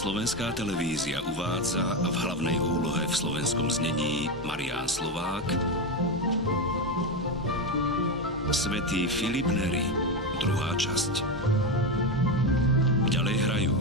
Slovenská televízia uvádza v hlavnej úlohe v slovenskom znení Marián Slovák, Svätý Filip Neri, druhá časť. Ďalej hrajú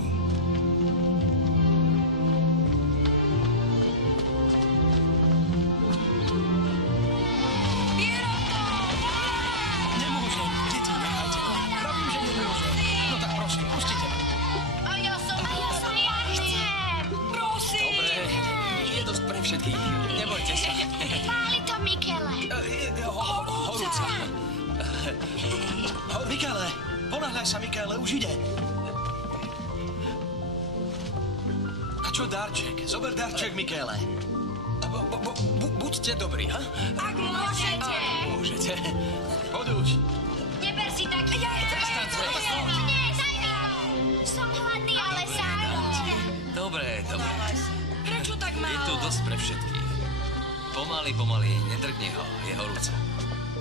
Michele, ponáhľaj sa, Michele, už ide. A čo darček? Zober darček, Michele. Buďte dobrí, ha? Ak môžete. Môžete. Poď už. Neber si taký. Ja Prestaň sa. Nie, daj mi to. Som hladný, ale sám. Dobre. Prečo tak málo? Je tu dosť pre všetkých. Pomaly, nedrgni ho, je horúco.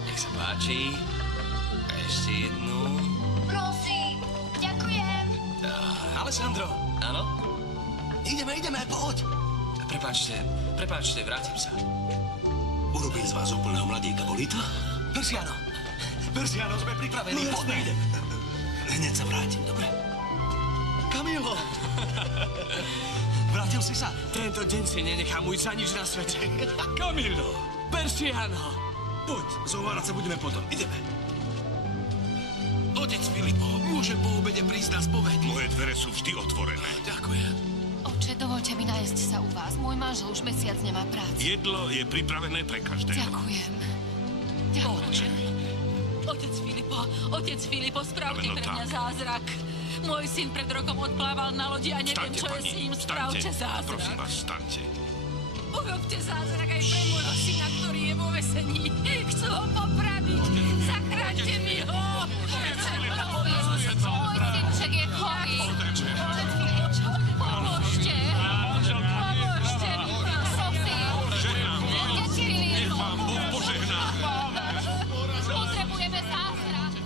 Nech sa páči. A ešte jednu. Prosím, ďakujem. Alessandro. Áno? Ideme, poď. Prepáčte, vrátim sa. Urobím z vás úplného mladíka, boli to? Persiano, sme pripravení, poďme. Hneď sa vrátim, dobre? Kamilo! Vrátil si sa? Tento deň si nenechám ujsť za nič na svete. Kamilo! Persiano! Poď, zhovárať sa budeme potom, ideme. Otec Filipo, môže po obede prísť na spoveď? Moje dvere sú vždy otvorené. Ďakujem. Oče, dovoľte mi nájsť sa u vás. Môj manžel už mesiac nemá prácu. Jedlo je pripravené pre každého. Ďakujem. Otec Filipo, spravte pre mňa zázrak. Môj syn pred rokom odplával na lodi a neviem, čo je s ním. Spravte zázrak. Prosím vás, vstaňte. Urobte zázrak aj pre môjho syna, ktorý je vo väzení. Chcú ho popraviť. Zachráňte mi ho. Môj synček je chorý. Pomôžte. Nech vám Boh požehná. Potrebujeme zázrak.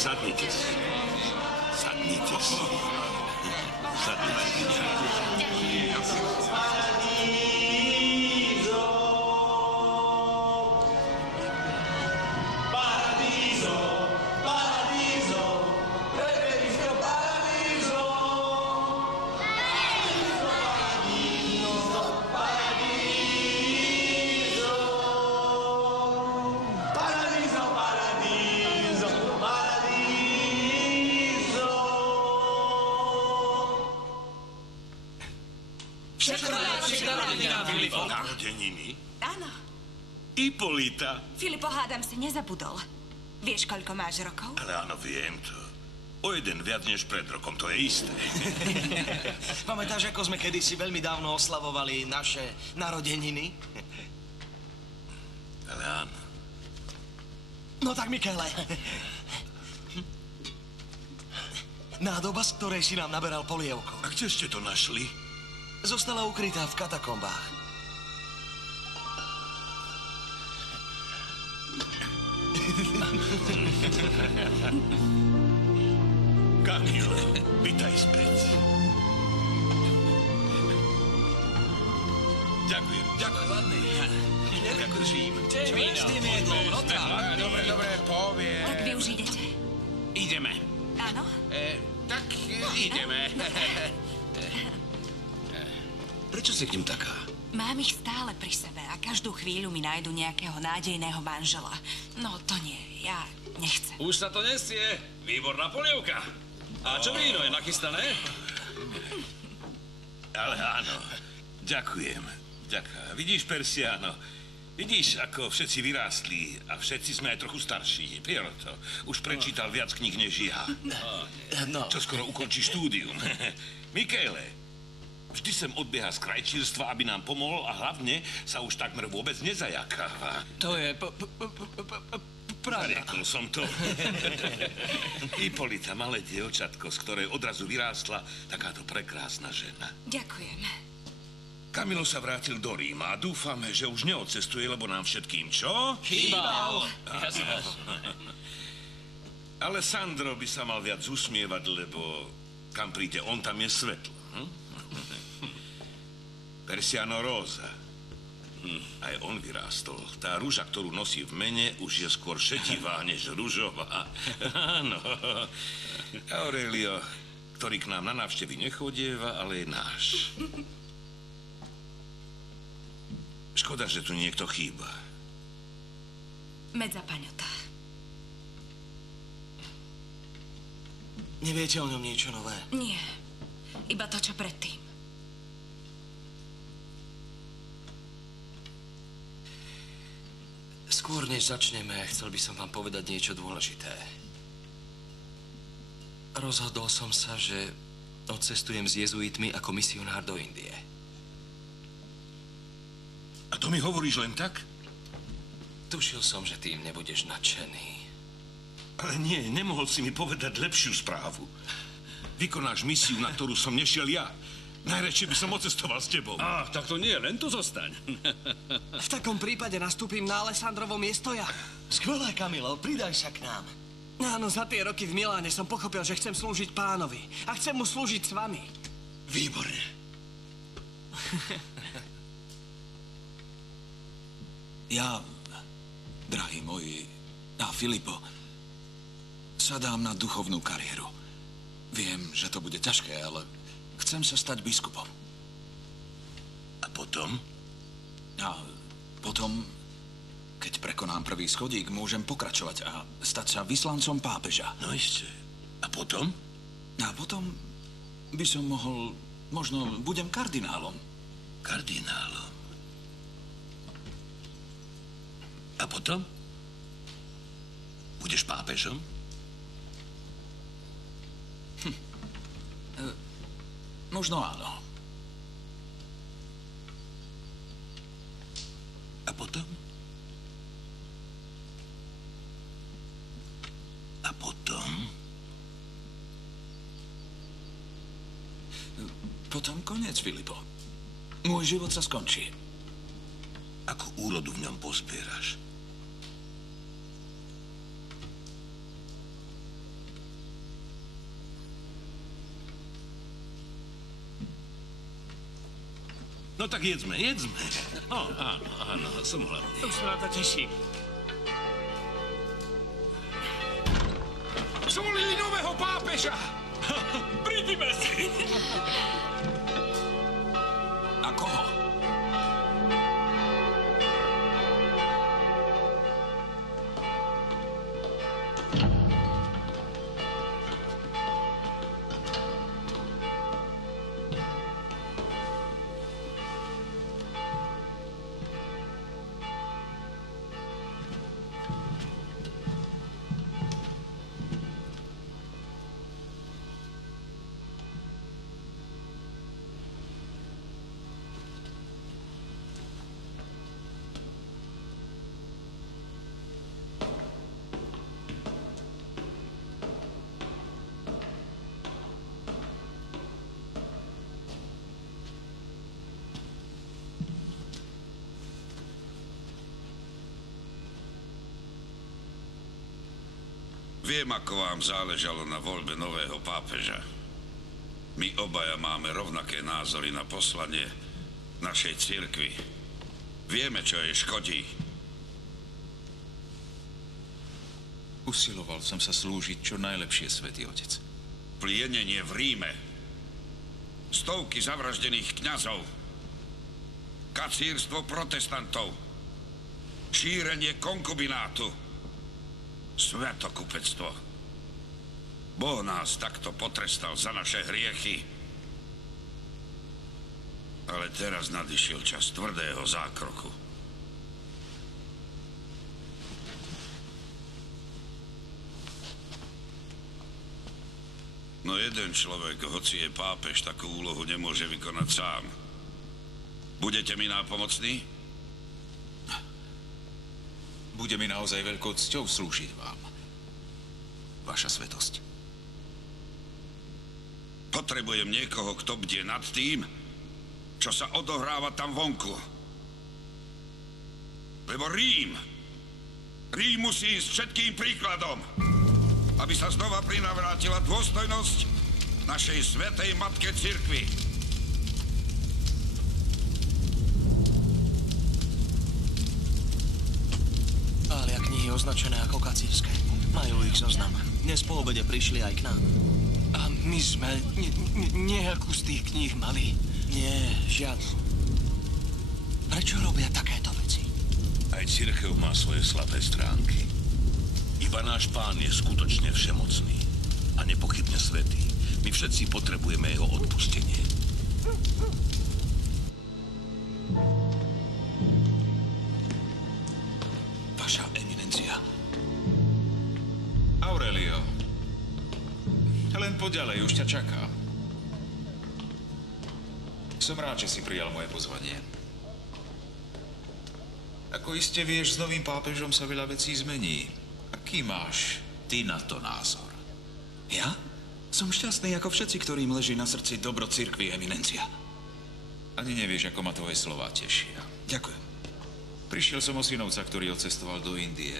Sadnite si. Narodeniny? Áno. Ipolita. Filipo, hádam si nezabudol. Vieš, koľko máš rokov? Ale áno, viem to. O jeden viac než pred rokom, to je isté. Pamätáš, ako sme kedysi veľmi dávno oslavovali naše narodeniny? Ale áno. No tak, Michele. Nádoba, z ktorej si nám naberal polievko. A kde ste to našli? Zostala ukrytá v katakombách. Kamilo, vítaj späť. Ďakujem. Ďakujem, hladný. Nevydržím. Víno. S tým jedlom, no tak. Dobre, poviem. Tak vy už idete. Ideme. Áno? Tak ideme. Prečo si k ním taká? Mám ich stále pri sebe a každú chvíľu mi nájdu nejakého nádejného manžela. No to nie, ja nechcem. Už sa to nesie. Výborná polievka. A čo víno, je nachystané? Ale áno, ďakujem. Vidíš, Persiano, Vidíš, ako všetci vyrástli a všetci sme aj trochu starší. Pieroto už prečítal viac kníh než ja. No. Čo skoro ukončí štúdium. Mikéle, vždy sem odbieha z krajčírstva, aby nám pomohol a hlavne sa už takmer vôbec nezajakáva. To je pravda. Rekol som to. Ipolita, malé dievčatko, z ktorej odrazu vyrástla takáto prekrásna žena. Ďakujem. Camilo sa vrátil do Ríma a dúfame, že už neodcestuje, lebo nám všetkým čo? Chýbal. Ale Sandro by sa mal viac usmievať, lebo kam príde on, tam je svetlo. Persiano Rosa. Aj on vyrástol. Tá rúža, ktorú nosí v mene, už je skôr šedivá, než ružová. Áno. Aurelio, ktorý k nám na návštevy nechodieva, ale je náš. Škoda, že tu niekto chýba. Medzapaňota. Neviete o ňom niečo nové? Nie. Iba to, čo predtým. Skôr než začneme, chcel by som vám povedať niečo dôležité. Rozhodol som sa, že odcestujem s jezuitmi ako misionár do Indie. A to mi hovoríš len tak? Tušil som, že tým nebudeš nadšený. Ale nie, nemohol si mi povedať lepšiu správu. Vykonáš misiu, na ktorú som nešiel ja. Najradšej by som odcestoval s tebou. Tak to nie, len tu zostaň. V takom prípade nastúpim na Alessandrovo miesto ja. Skvelé, Camilo, pridaj sa k nám. Áno, za tie roky v Miláne som pochopil, že chcem slúžiť pánovi. A chcem mu slúžiť s vami. Výborne. Ja, drahý môj, a Filipo, sa dám na duchovnú kariéru. Viem, že to bude ťažké, ale chcem sa stať biskupom. A potom? A potom, keď prekonám prvý schodík, môžem pokračovať a stať sa vyslancom pápeža. No ešte. A potom? A potom by som mohol, možno budem kardinálom. Kardinálom? A potom? Budeš pápežom? Možno áno. A potom? A potom? Potom koniec, Filipo. Môj život sa skončí. Akú úrodu v ňom pozbieraš? No tak jedzme. Áno, som hladný. Už sa na to teším. Zvolili nového pápeža! Prídime si! A koho? Viem, ako vám záležalo na voľbe nového pápeža. My obaja máme rovnaké názory na poslanie našej cirkvi. Vieme, čo jej škodí. Usiloval som sa slúžiť čo najlepšie, Svätý Otec. Plienenie v Ríme. Stovky zavraždených kňazov. Kacírstvo protestantov. Šírenie konkubinátu. Svätokupectvo. Boh nás takto potrestal za naše hriechy. Ale teraz nadišiel čas tvrdého zákroku. No jeden človek, hoci je pápež, takú úlohu nemôže vykonať sám. Budete mi nápomocní? Bude mi naozaj veľkou cťou slúžiť vám, vaša svetosť. Potrebujem niekoho, kto bdie nad tým, čo sa odohráva tam vonku. Lebo Rím musí ísť všetkým príkladom, aby sa znova prinavrátila dôstojnosť našej svätej matke cirkvi. Pália knihy označené ako kacírske. Majú ich zoznam. Dnes po obede prišli aj k nám. A my sme nejakú z tých kníh mali? Nie, žiadnu. Prečo robia takéto veci? Aj cirkev má svoje slabé stránky. Iba náš Pán je skutočne všemocný a nepochybne svätý. My všetci potrebujeme jeho odpustenie. Vaša eminencia. Aurelio. Len poďalej, už ťa čaká. Som rád, že si prijal moje pozvanie. Ako iste vieš, s novým pápežom sa veľa vecí zmení. Aký máš ty na to názor? Ja? Som šťastný ako všetci, ktorým leží na srdci dobro cirkvi, eminencia. Ani nevieš, ako ma tvoje slová tešia. Ďakujem. Prišiel som o synovca, ktorý odcestoval do Indie.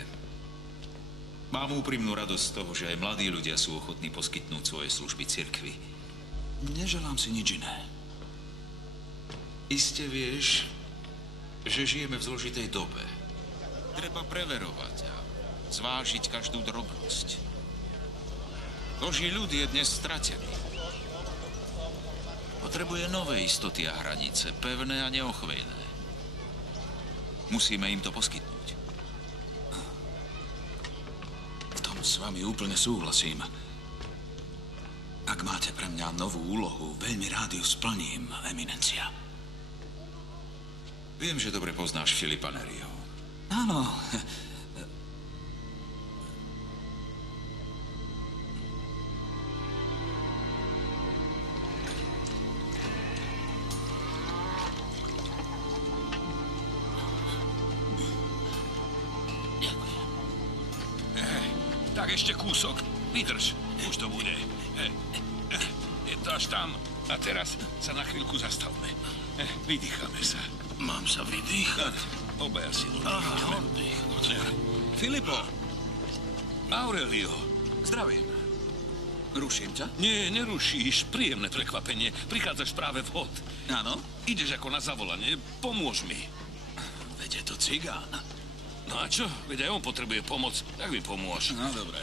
Mám úprimnú radosť z toho, že aj mladí ľudia sú ochotní poskytnúť svoje služby cirkvi. Neželám si nič iné. Iste vieš, že žijeme v zložitej dobe. Treba preverovať a zvážiť každú drobnosť. Boží ľud je dnes stratený. Potrebuje nové istoty a hranice, pevné a neochvejné. Musíme im to poskytnúť. S vami úplne súhlasím. Ak máte pre mňa novú úlohu, veľmi rád ju splním, eminencia. Viem, že dobre poznáš Filipa Neriho. Áno. Tak ešte kúsok. Vydrž. Už to bude. Je to až tam. A teraz sa na chvíľku zastavme. Vydýchame sa. Mám sa vydýchať? Obaja si oddychnúť. Filipo! Aurelio. Zdravím. Ruším ťa? Nie, nerušíš. Príjemné prekvapenie. Prichádzaš práve vhod. Áno? Ideš ako na zavolanie. Pomôž mi. Veď je to cigán. No a čo? Veď aj on potrebuje pomoc. Tak mi pomôž. No, dobre.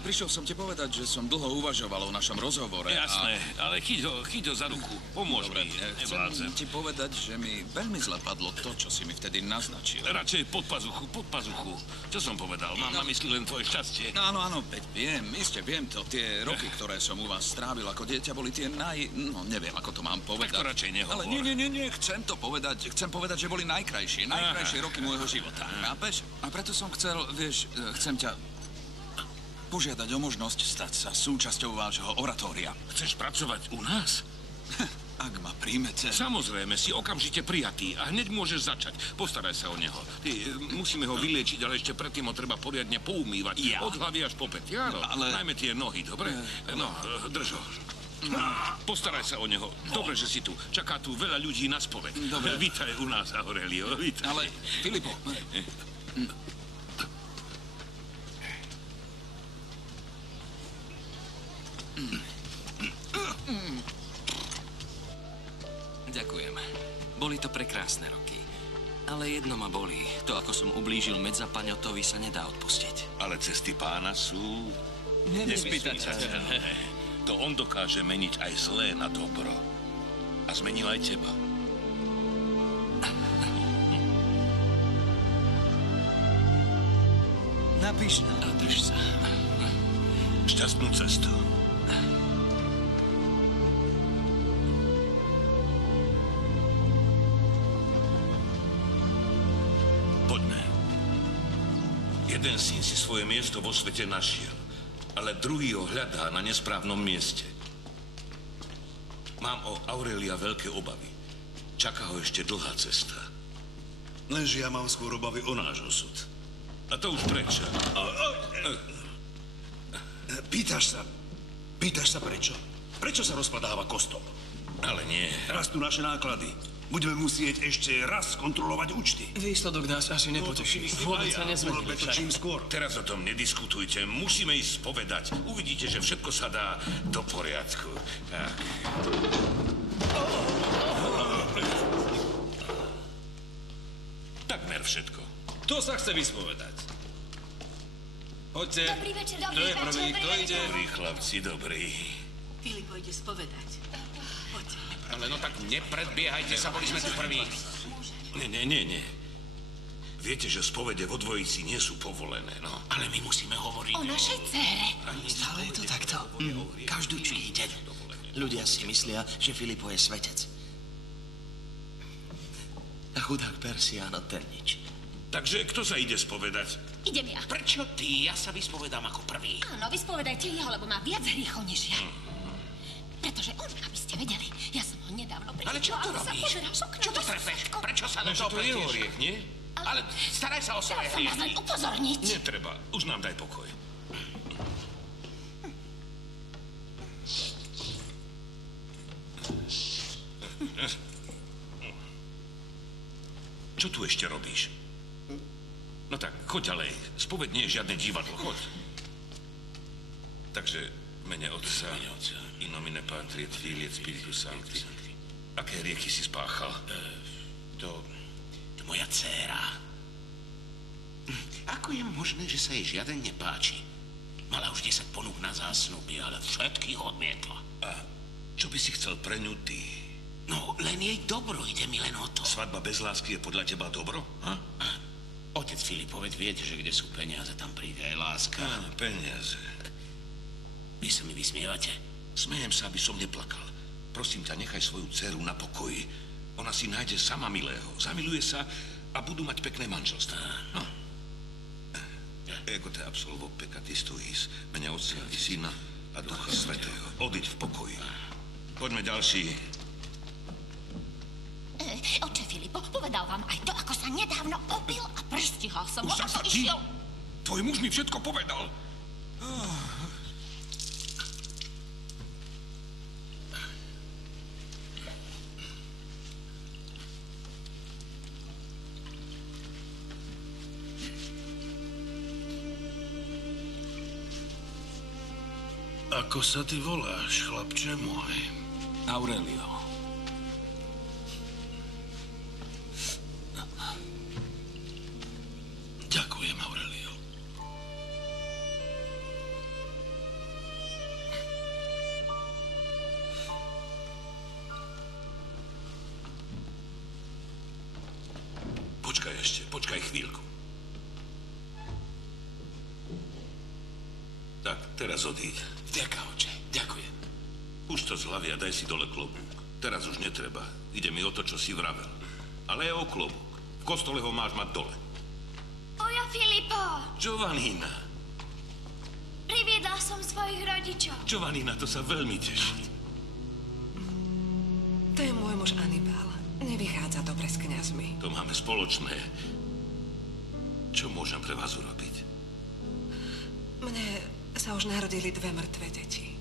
Prišiel som ti povedať, že som dlho uvažoval o našom rozhovore. Jasné, ale chyť ho za ruku. Pomôž mi. Chcem ti povedať, že mi veľmi zle padlo to, čo si mi vtedy naznačil. Radšej pod pazuchu. Čo som povedal? Mám na mysli len tvoje šťastie. Áno, veď viem to. Tie roky, ktoré som u vás strávil ako dieťa, boli tie no neviem, ako to mám povedať. Tak to radšej nehovor. Ale nie, chcem povedať, že boli najkrajšie roky môjho života. Chápeš? A preto som chcem ťa požiadať o možnosť stať sa súčasťou vášho oratória. Chceš pracovať u nás? Ak ma príjmete... Samozrejme, si okamžite prijatý a hneď môžeš začať. Postaraj sa o neho. Musíme ho vyliečiť, ale ešte predtým ho treba poriadne poumývať. Ja? Od hlavy až po pety, áno. Najmä tie nohy, dobre? No, drž ho. Postaraj sa o neho. Dobre, že si tu. Čaká tu veľa ľudí na spoveď. Dobre. Vítaj u nás, Aurelio. Vítaj. Ale, Filipo... Ďakujem. Boli to prekrásne roky. Ale jedno ma bolí. To, ako som ublížil Medzapaňotovi, sa nedá odpustiť. Ale cesty Pána sú... nespýtateľné. To on dokáže meniť aj zlé na dobro. A zmenil aj teba. Napíš nám. A drž sa. Šťastnú cestu. Poďme. Jeden syn si svoje miesto vo svete našiel, ale druhý ho hľadá na nesprávnom mieste. Mám o Aurelia veľké obavy. Čaká ho ešte dlhá cesta. Lenže ja mám skôr obavy o náš osud. A to už prečo? Pýtaš sa prečo? Prečo sa rozpadáva kostol? Ale nie. Rastú naše náklady. Budeme musieť ešte raz kontrolovať účty. Výsledok nás asi nepoteší. Vôbec sa nezmenili. Čím skôr. Teraz o tom nediskutujte. Musíme ísť spovedať. Uvidíte, že všetko sa dá do poriadku. Tak. Takmer všetko. Kto sa chce vyspovedať? Poďte. Dobrý večer, Kto je prvý? Kto ide? Dobrý chlapci, dobrý. Filipo ide spovedať. Poďte. Ale no tak nepredbiehajte sa, boli sme tu prví. Nie. Viete, že spovede vo dvojici nie sú povolené, no. Ale my musíme hovoriť O našej dcére. Stále je to takto. Každúčký deň. Ľudia si myslia, že Filipo je svetec. A chudák Persiano, ten nič. Takže kto sa ide spovedať? Idem ja. Prečo ty? Ja sa vyspovedám ako prvý. Áno, vyspovedajte jeho, lebo má viac hriechov než ja. Pretože on, aby ste vedeli, ja som ho nedávno prišla. Ale čo to robíš? Čo to trepeš? Prečo sa do toho To je hriech, nie? Ale staraj sa o svoje Chcel som vás len hriechy. upozorniť. Netreba. Už nám daj pokoj. Čo tu ešte robíš? No tak, choď ďalej. Spoveď nie je žiadne divadlo, choď. Takže v mene Otca, in nomine Patri et Filii et Spiritus Sancti. Aké riechy si spáchal? To moja dcéra. Ako je možné, že sa jej žiaden nepáči? Mala už 10 ponúk na zásnuby, ale všetkých odmietla. A čo by si chcel pre ňu ty? No, len jej dobro, ide mi len o to. Svadba bez lásky je podľa teba dobro? Otec Filipovič, viete, že kde sú peniaze, tam príde aj láska. Peniaze. Vy sa mi vysmievate? Smejem sa, aby som neplakal. Prosím ťa, nechaj svoju dceru na pokoji. Ona si nájde sama milého, zamiluje sa a budú mať pekné manželstvo. No. Ego te absolvo peccatis tuis, mene Otca i Syna a Ducha Svätého. Odiď v pokoji. Poďme ďalší. Oče Filipo, povedal vám aj to, ako sa nedávno opil a prestihal som ho, ako Ty? išiel. Tvoj muž mi všetko povedal. Ako sa ty voláš, chlapče môj? Aurelio. Ďakujem, Aurelio. Počkaj chvíľku. Tak, teraz odíď. Vďaka, oče. Ďakujem. Už to z hlavy a daj si dole klobúk. Teraz už netreba. Ide mi o to, čo si vravel. Ale je o klobúk. V kostole ho máš mať dole. Ojo, Filipo. Giovannina. Priviedla som svojich rodičov. Giovannina, to sa veľmi teší. To je môj muž Anibal. Nevychádza dobre s kňazmi. To máme spoločné. Čo môžem pre vás urobiť? Mne sa už narodili 2 mŕtve deti.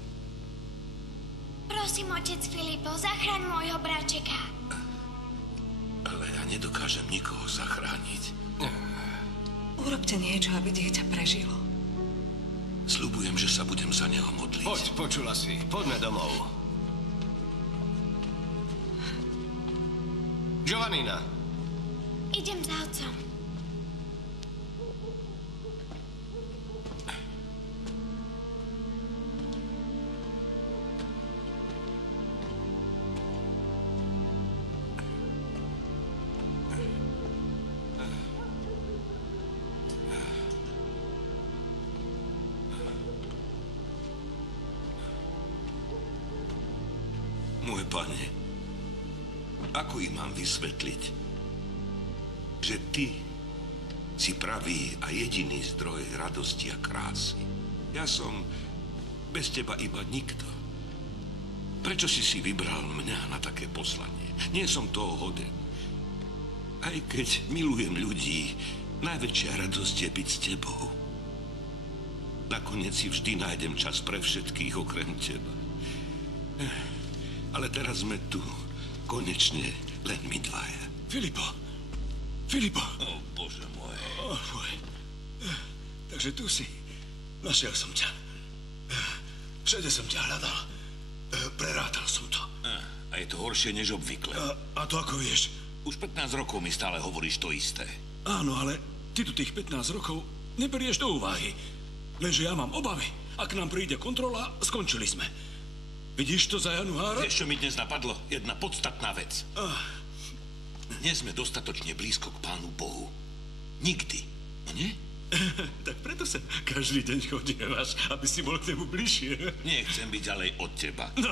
Prosím, otec Filipo, zachraň môjho bráčeka. Ale ja nedokážem nikoho zachrániť. Urobte niečo, aby dieťa prežilo. Sľubujem, že sa budem za neho modliť. Poď, počula si. Poďme domov. Giovannina. Idem za otcom. Môj pane, ako im mám vysvetliť, že ty si pravý a jediný zdroj radosti a krásy. Ja som bez teba iba nikto. Prečo si vybral mňa na také poslanie? Nie som toho hoden. Aj keď milujem ľudí, najväčšia radosť je byť s tebou. Nakoniec si vždy nájdem čas pre všetkých okrem teba. Ale teraz sme tu, konečne, len my dvaja. Filipo! O, Bože môj. Takže tu si. Našiel som ťa. Všade som ťa hľadal. Prerátal som to. A je to horšie než obvykle. A to ako vieš? Už 15 rokov mi stále hovoríš to isté. Áno, ale ty tu tých 15 rokov neberieš do úvahy. Lenže ja mám obavy. Ak nám príde kontrola, skončili sme. Vidíš to za januára? Vieš, čo mi dnes napadlo? Jedna podstatná vec. Nie sme dostatočne blízko k Pánu Bohu. Nikdy. No nie? Tak preto sa každý deň chodievaš, aby si bol k nemu bližšie. Nechcem byť ďalej od teba. No,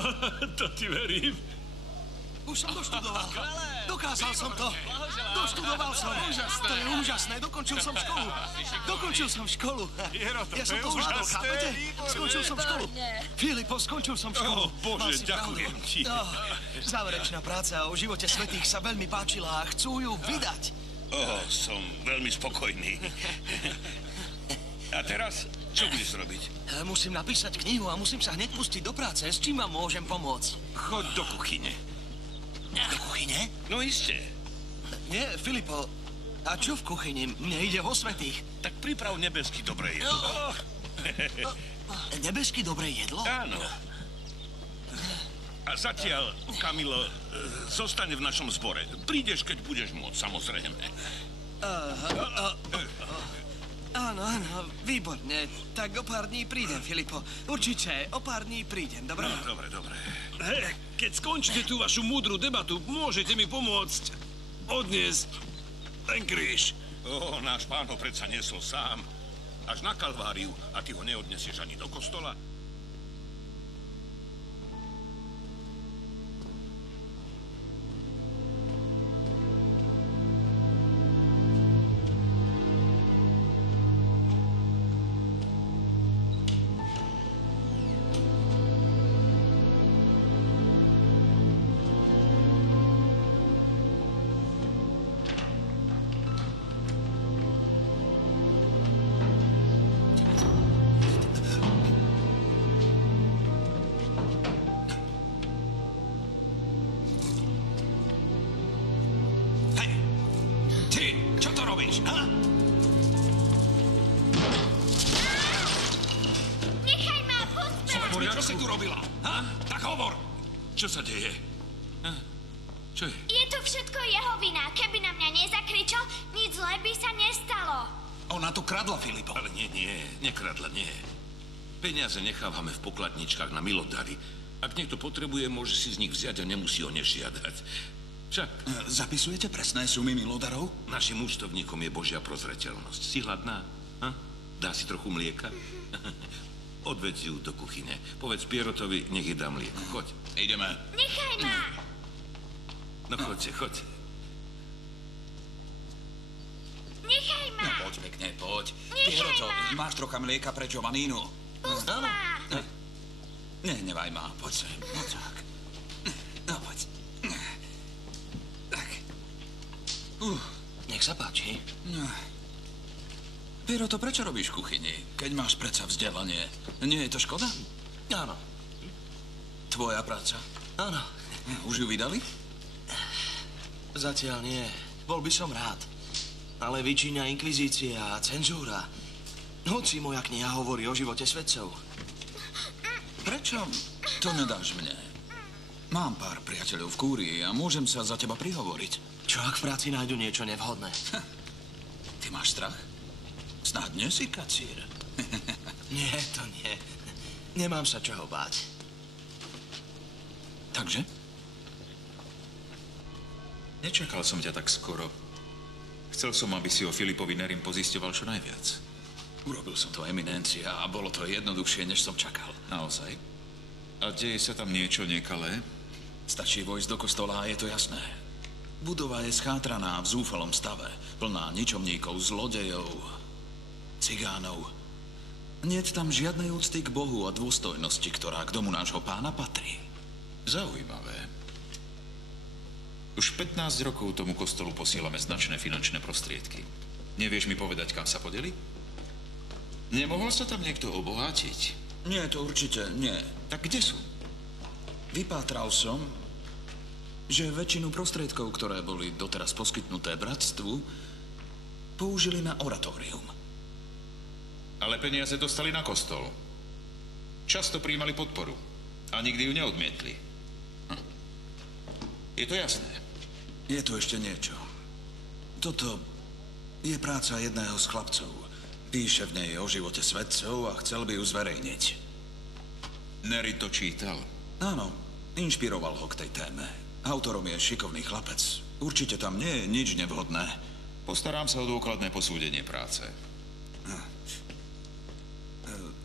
to ti verím. Už som doštudoval. Dokázal som to. Doštudoval som. To je úžasné. Dokončil som školu. Ja som to zvládol, chápete? Skončil som školu. Filipo, skončil som školu. Bože, ďakujem ti. Záverečná práca o živote svätých sa veľmi páčila a chcú ju vydať. Som veľmi spokojný. A teraz, čo budeš robiť? Musím napísať knihu a musím sa hneď pustiť do práce. S čím vám môžem pomôcť? Choď do kuchyne. Do kuchyne? No iste. Nie, Filipo. A čo v kuchyni? Mne ide o svätých. Tak priprav nebesky dobré jedlo. Nebesky dobré jedlo? Áno. A zatiaľ, Kamilo, zostane v našom zbore. Prídeš, keď budeš môcť, samozrejme. Áno, výborne. Tak o pár dní prídem, Filipo. Určite, o pár dní prídem, dobre? No, dobre. Keď skončíte tú vašu múdru debatu, môžete mi pomôcť odniesť ten kríž. Náš Pán ho predsa niesol sám. Až na Kalváriu a ty ho neodnesieš ani do kostola? Čo sa deje? Čo je? Je to všetko jeho vina. Keby na mňa nezakričal, nič zlé by sa nestalo. Ona to kradla, Filipo. Ale nie, nekradla, nie. Peniaze nechávame v pokladničkách na milodary. Ak niekto potrebuje, môže si z nich vziať a nemusí o ne žiadať. Však... Zapisujete presné sumy milodarov? Našim účtovníkom je Božia prozreteľnosť. Si hladná? Dá si trochu mlieka? Odveď ju do kuchyne. Povedz Pierotovi, nech jej dá mlieko. Choď. Ideme. Nechaj ma. No choďte. Nechaj ma. No poď pekne, poď. Nechaj Pieroto, ma. máš trocha mlieka pre Giovanninu? Pust ma. Nevaj ma, poď sem. No tak. No poď. Tak. Nech sa páči. Pieroto, prečo robíš v kuchyni, keď máš predsa vzdelanie? Nie je to škoda? Áno. Tvoja práca? Áno. Už ju vydali? Zatiaľ nie. Bol by som rád. Ale vyčíňa inkvizícia a cenzúra. Hoci moja kniha hovorí o živote svätcov. Prečo to nedáš mne? Mám pár priateľov v kúrii a môžem sa za teba prihovoriť. Čo ak v práci nájdu niečo nevhodné? Ty máš strach? Snáď nie si kacír. Nie, to nie. Nemám sa čoho báť. Takže? Nečakal som ťa tak skoro. Chcel som, aby si o Filipovi Nerim pozisťoval čo najviac. Urobil som to, eminencia, a bolo to jednoduchšie, než som čakal. Naozaj? A deje sa tam niečo nekalé? Stačí vojsť do kostola a je to jasné. Budova je schátraná v zúfalom stave, plná ničomníkov, zlodejov, cigánov. Niet tam žiadnej úcty k Bohu a dôstojnosti, ktorá k domu nášho pána patrí. Zaujímavé. Už 15 rokov tomu kostolu posielame značné finančné prostriedky. Nevieš mi povedať, kam sa podeli? Nemohol sa tam niekto obohatiť? Nie, to určite nie. Tak kde sú? Vypátral som, že väčšinu prostriedkov, ktoré boli doteraz poskytnuté bratstvu, použili na oratórium. Ale peniaze dostali na kostol. Často prijímali podporu a nikdy ju neodmietli. Je to jasné? Je tu ešte niečo. Toto je práca jedného z chlapcov. Píše v nej o živote svedcov a chcel by ju zverejniť. Nery to čítal? Áno, inšpiroval ho k tej téme. Autorom je šikovný chlapec. Určite tam nie je nič nevhodné. Postarám sa o dôkladné posúdenie práce.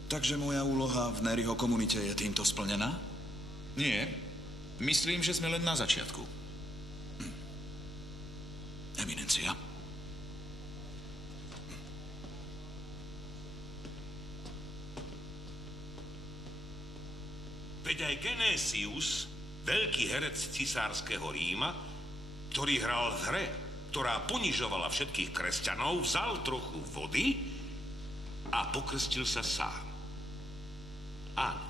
Takže moja úloha v Neryho komunite je týmto splnená? Nie. Myslím, že sme len na začiatku. Eminencia. Veď aj Genesius, veľký herec cisárskeho Ríma, ktorý hral v hre, ktorá ponižovala všetkých kresťanov, vzal trochu vody a pokrstil sa sám. Áno.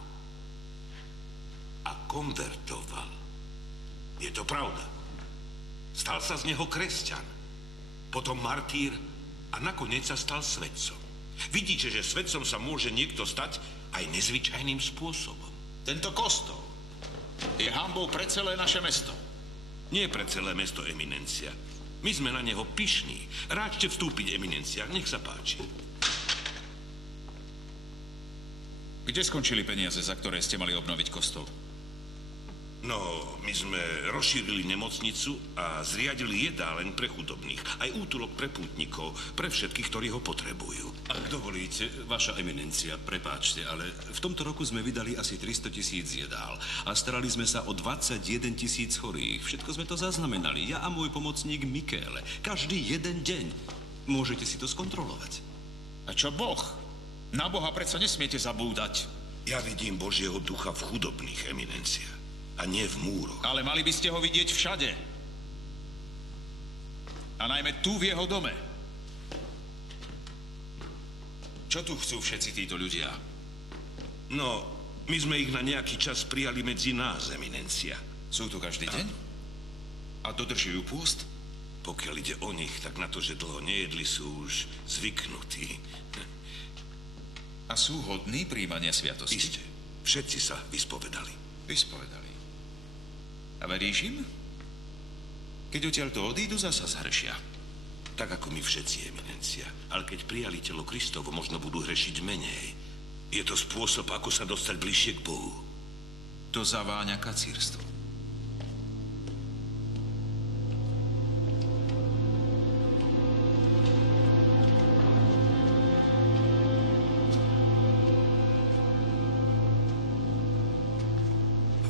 A konvertoval. Je to pravda. Stal sa z neho kresťan, potom martýr a nakoniec sa stal svedcom. Vidíte, že svedcom sa môže niekto stať aj nezvyčajným spôsobom. Tento kostol je hanbou pre celé naše mesto. Nie pre celé mesto, Eminencia. My sme na neho pyšní. Ráčte vstúpiť, Eminencia. Nech sa páči. Kde skončili peniaze, za ktoré ste mali obnoviť kostol? No, my sme rozšírili nemocnicu a zriadili jedáleň pre chudobných. Aj útulok pre pútnikov, pre všetkých, ktorí ho potrebujú. Ak dovolíte, vaša eminencia, prepáčte, ale v tomto roku sme vydali asi 300 000 jedál a starali sme sa o 21 000 chorých. Všetko sme to zaznamenali, ja a môj pomocník Mikéle. Každý jeden deň. Môžete si to skontrolovať. A čo Boh? Na Boha predsa nesmiete zabúdať. Ja vidím Božieho ducha v chudobných, Eminencia. A nie v múroch. Ale mali by ste ho vidieť všade. A najmä tu v jeho dome. Čo tu chcú všetci títo ľudia? No, my sme ich na nejaký čas prijali medzi nás, Eminencia. Sú tu každý deň? A dodržujú pôst? Pokiaľ ide o nich, tak na to, že dlho nejedli, sú už zvyknutí. A sú hodní príjmania sviatosti? Isté. Všetci sa vyspovedali. Vyspovedali. A veríš im? Keď odtiaľto odídu, zasa zhrešia. Tak ako my všetci, Eminencia. Ale keď prijali telo Kristovo, možno budú hrešiť menej. Je to spôsob, ako sa dostať bližšie k Bohu. To zaváňa kacírstvo.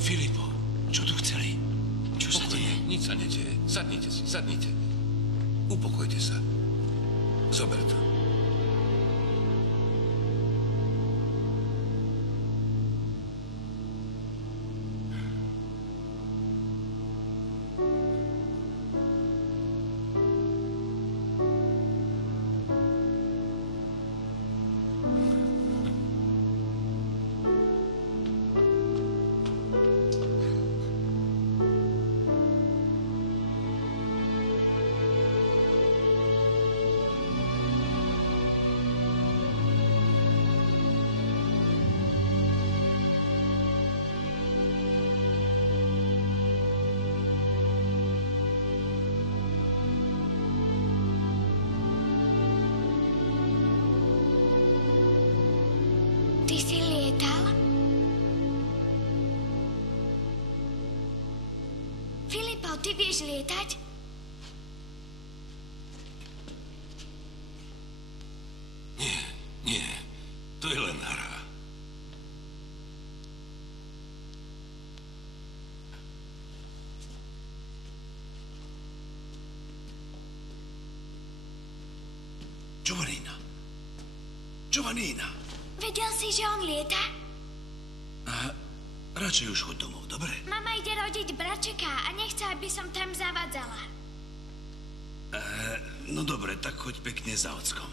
Filipo, čo tu chceli? Čo sa deje? Nič sa nedieje. Sadnite si, sadnite. Upokojte sa. Zober to. Ty si lietal? Filipo, ty vieš lietať? Nie. To je len hra. Giovannina. Vedel si, že on lieta? Radšej už choď domov, dobre? Mama ide rodiť bračeka a nechce, aby som tam zavadzala. No dobre, tak choď pekne za ockom.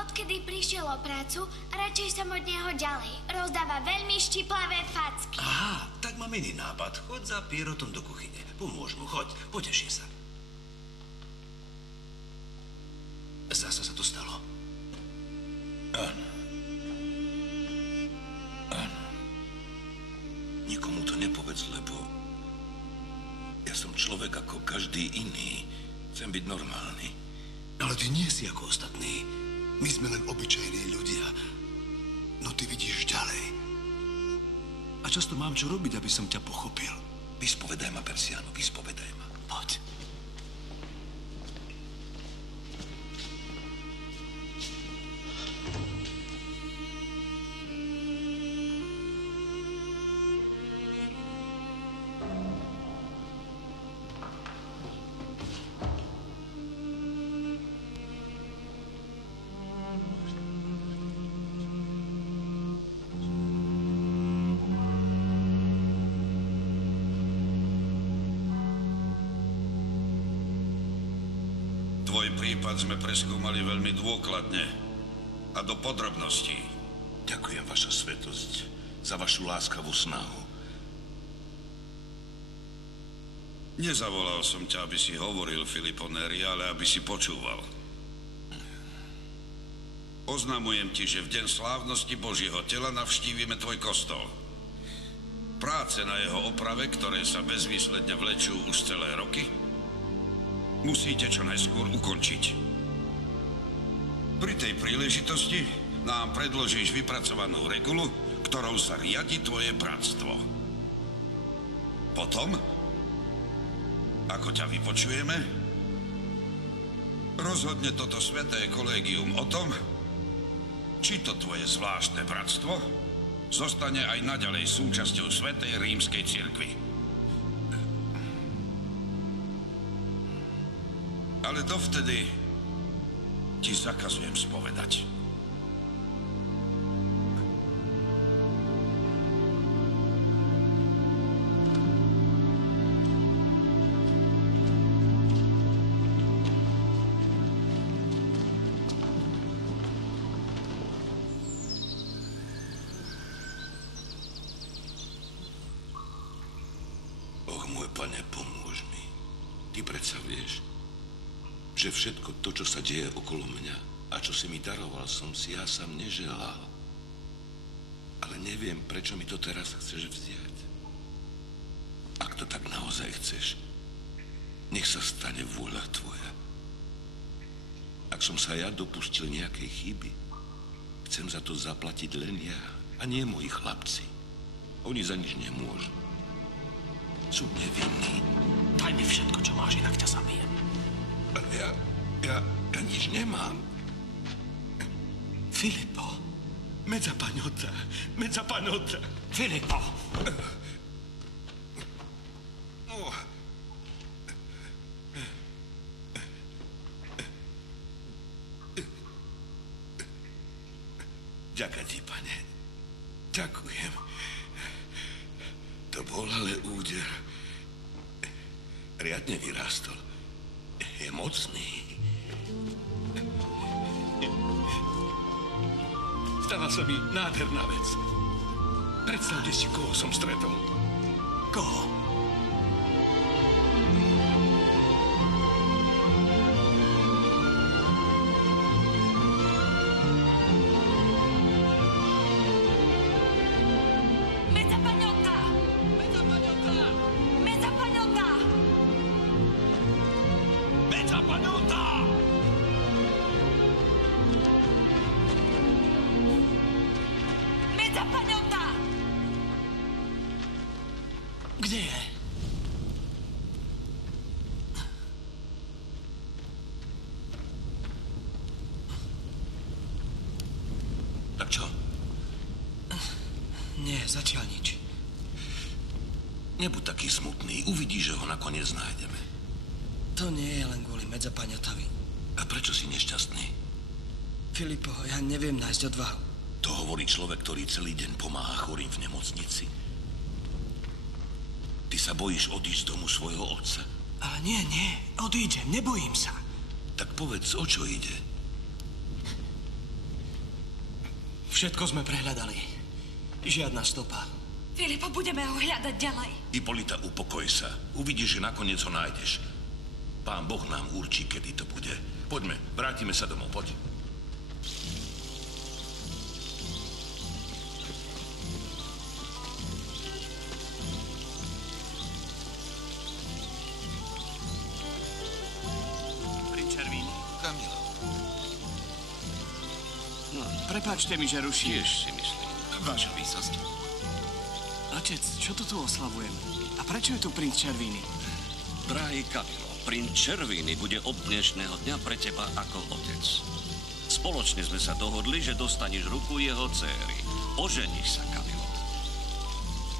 Odkedy prišiel o prácu, radšej som od neho ďalej. Rozdáva veľmi štiplavé facky. Aha, tak mám iný nápad. Choď za Pierotom do kuchyne. Pomôž mu, choď, poteší sa. Zasa sa to stalo. Áno. Áno. Nikomu to nepovedz, lebo ja som človek ako každý iný. Chcem byť normálny. Ale ty nie si ako ostatní. My sme len obyčajní ľudia. No ty vidíš ďalej. A často mám čo robiť, aby som ťa pochopil. Vyspovedaj ma, Persiano, vyspovedaj ma. Poď. Tvoj prípad sme preskúmali veľmi dôkladne a do podrobností. Ďakujem, vaša svetosť, za vašu láskavú snahu. Nezavolal som ťa, aby si hovoril, Filippo Neri, ale aby si počúval. Oznamujem ti, že v deň slávnosti Božieho tela navštívime tvoj kostol. Práce na jeho oprave, ktoré sa bezvýsledne vlečú už celé roky, musíte čo najskôr ukončiť. Pri tej príležitosti nám predložíš vypracovanú regulu, ktorou sa riadi tvoje bratstvo. Potom, ako ťa vypočujeme, rozhodne toto sväté kolégium o tom, či to tvoje zvláštne bratstvo zostane aj naďalej súčasťou svätej rímskej cirkvi. Ale dovtedy ti zakazujem spovedať. Och, môj pane, pomôž mi. Ty predsa vieš, že všetko to, čo sa deje okolo mňa a čo si mi daroval, som si ja sám neželal. Ale neviem, prečo mi to teraz chceš vziať. Ak to tak naozaj chceš, nech sa stane vôľa tvoja. Ak som sa ja dopustil nejakej chyby, chcem za to zaplatiť len ja a nie moji chlapci. Oni za nič nemôžu. Sú nevinní. Daj mi všetko, čo máš, inak ťa zabijem. Ale ja nič nemám. Filippo. Mezza pagnotta. Filippo. Ďakujem ti, pane. Ďakujem. To bol ale úder. Riadne vyrástol. Je mocný. Stala sa mi nádherná vec. Predstavte si, koho som stretol. Koho? Kde je? Tak čo? Nie, zatiaľ nič. Nebuď taký smutný. Uvidíš, že ho nakoniec nájdeme. To nie je len kvôli Medzapagnotovi. A prečo si nešťastný? Filippo, ja neviem nájsť odvahu. To hovorí človek, ktorý celý deň pomáha chorým v nemocnici. Ty sa bojíš odísť z domu svojho otca? Ale nie, odídem, nebojím sa. Tak povedz, o čo ide? Všetko sme prehľadali. Žiadna stopa. Filipo, budeme ho hľadať ďalej. Ipolita, upokoj sa. Uvidíš, že nakoniec ho nájdeš. Pán Boh nám určí, kedy to bude. Poďme, vrátime sa domov, poď. Prepáčte mi, že ruším. Tiež si myslím. Vaša výsosť. Otec, čo to tu oslavujem? A prečo je tu princ Červíny? Drahý Camillo, princ Červíny bude od dnešného dňa pre teba ako otec. Spoločne sme sa dohodli, že dostaneš ruku jeho dcéry. Oženíš sa, Camillo.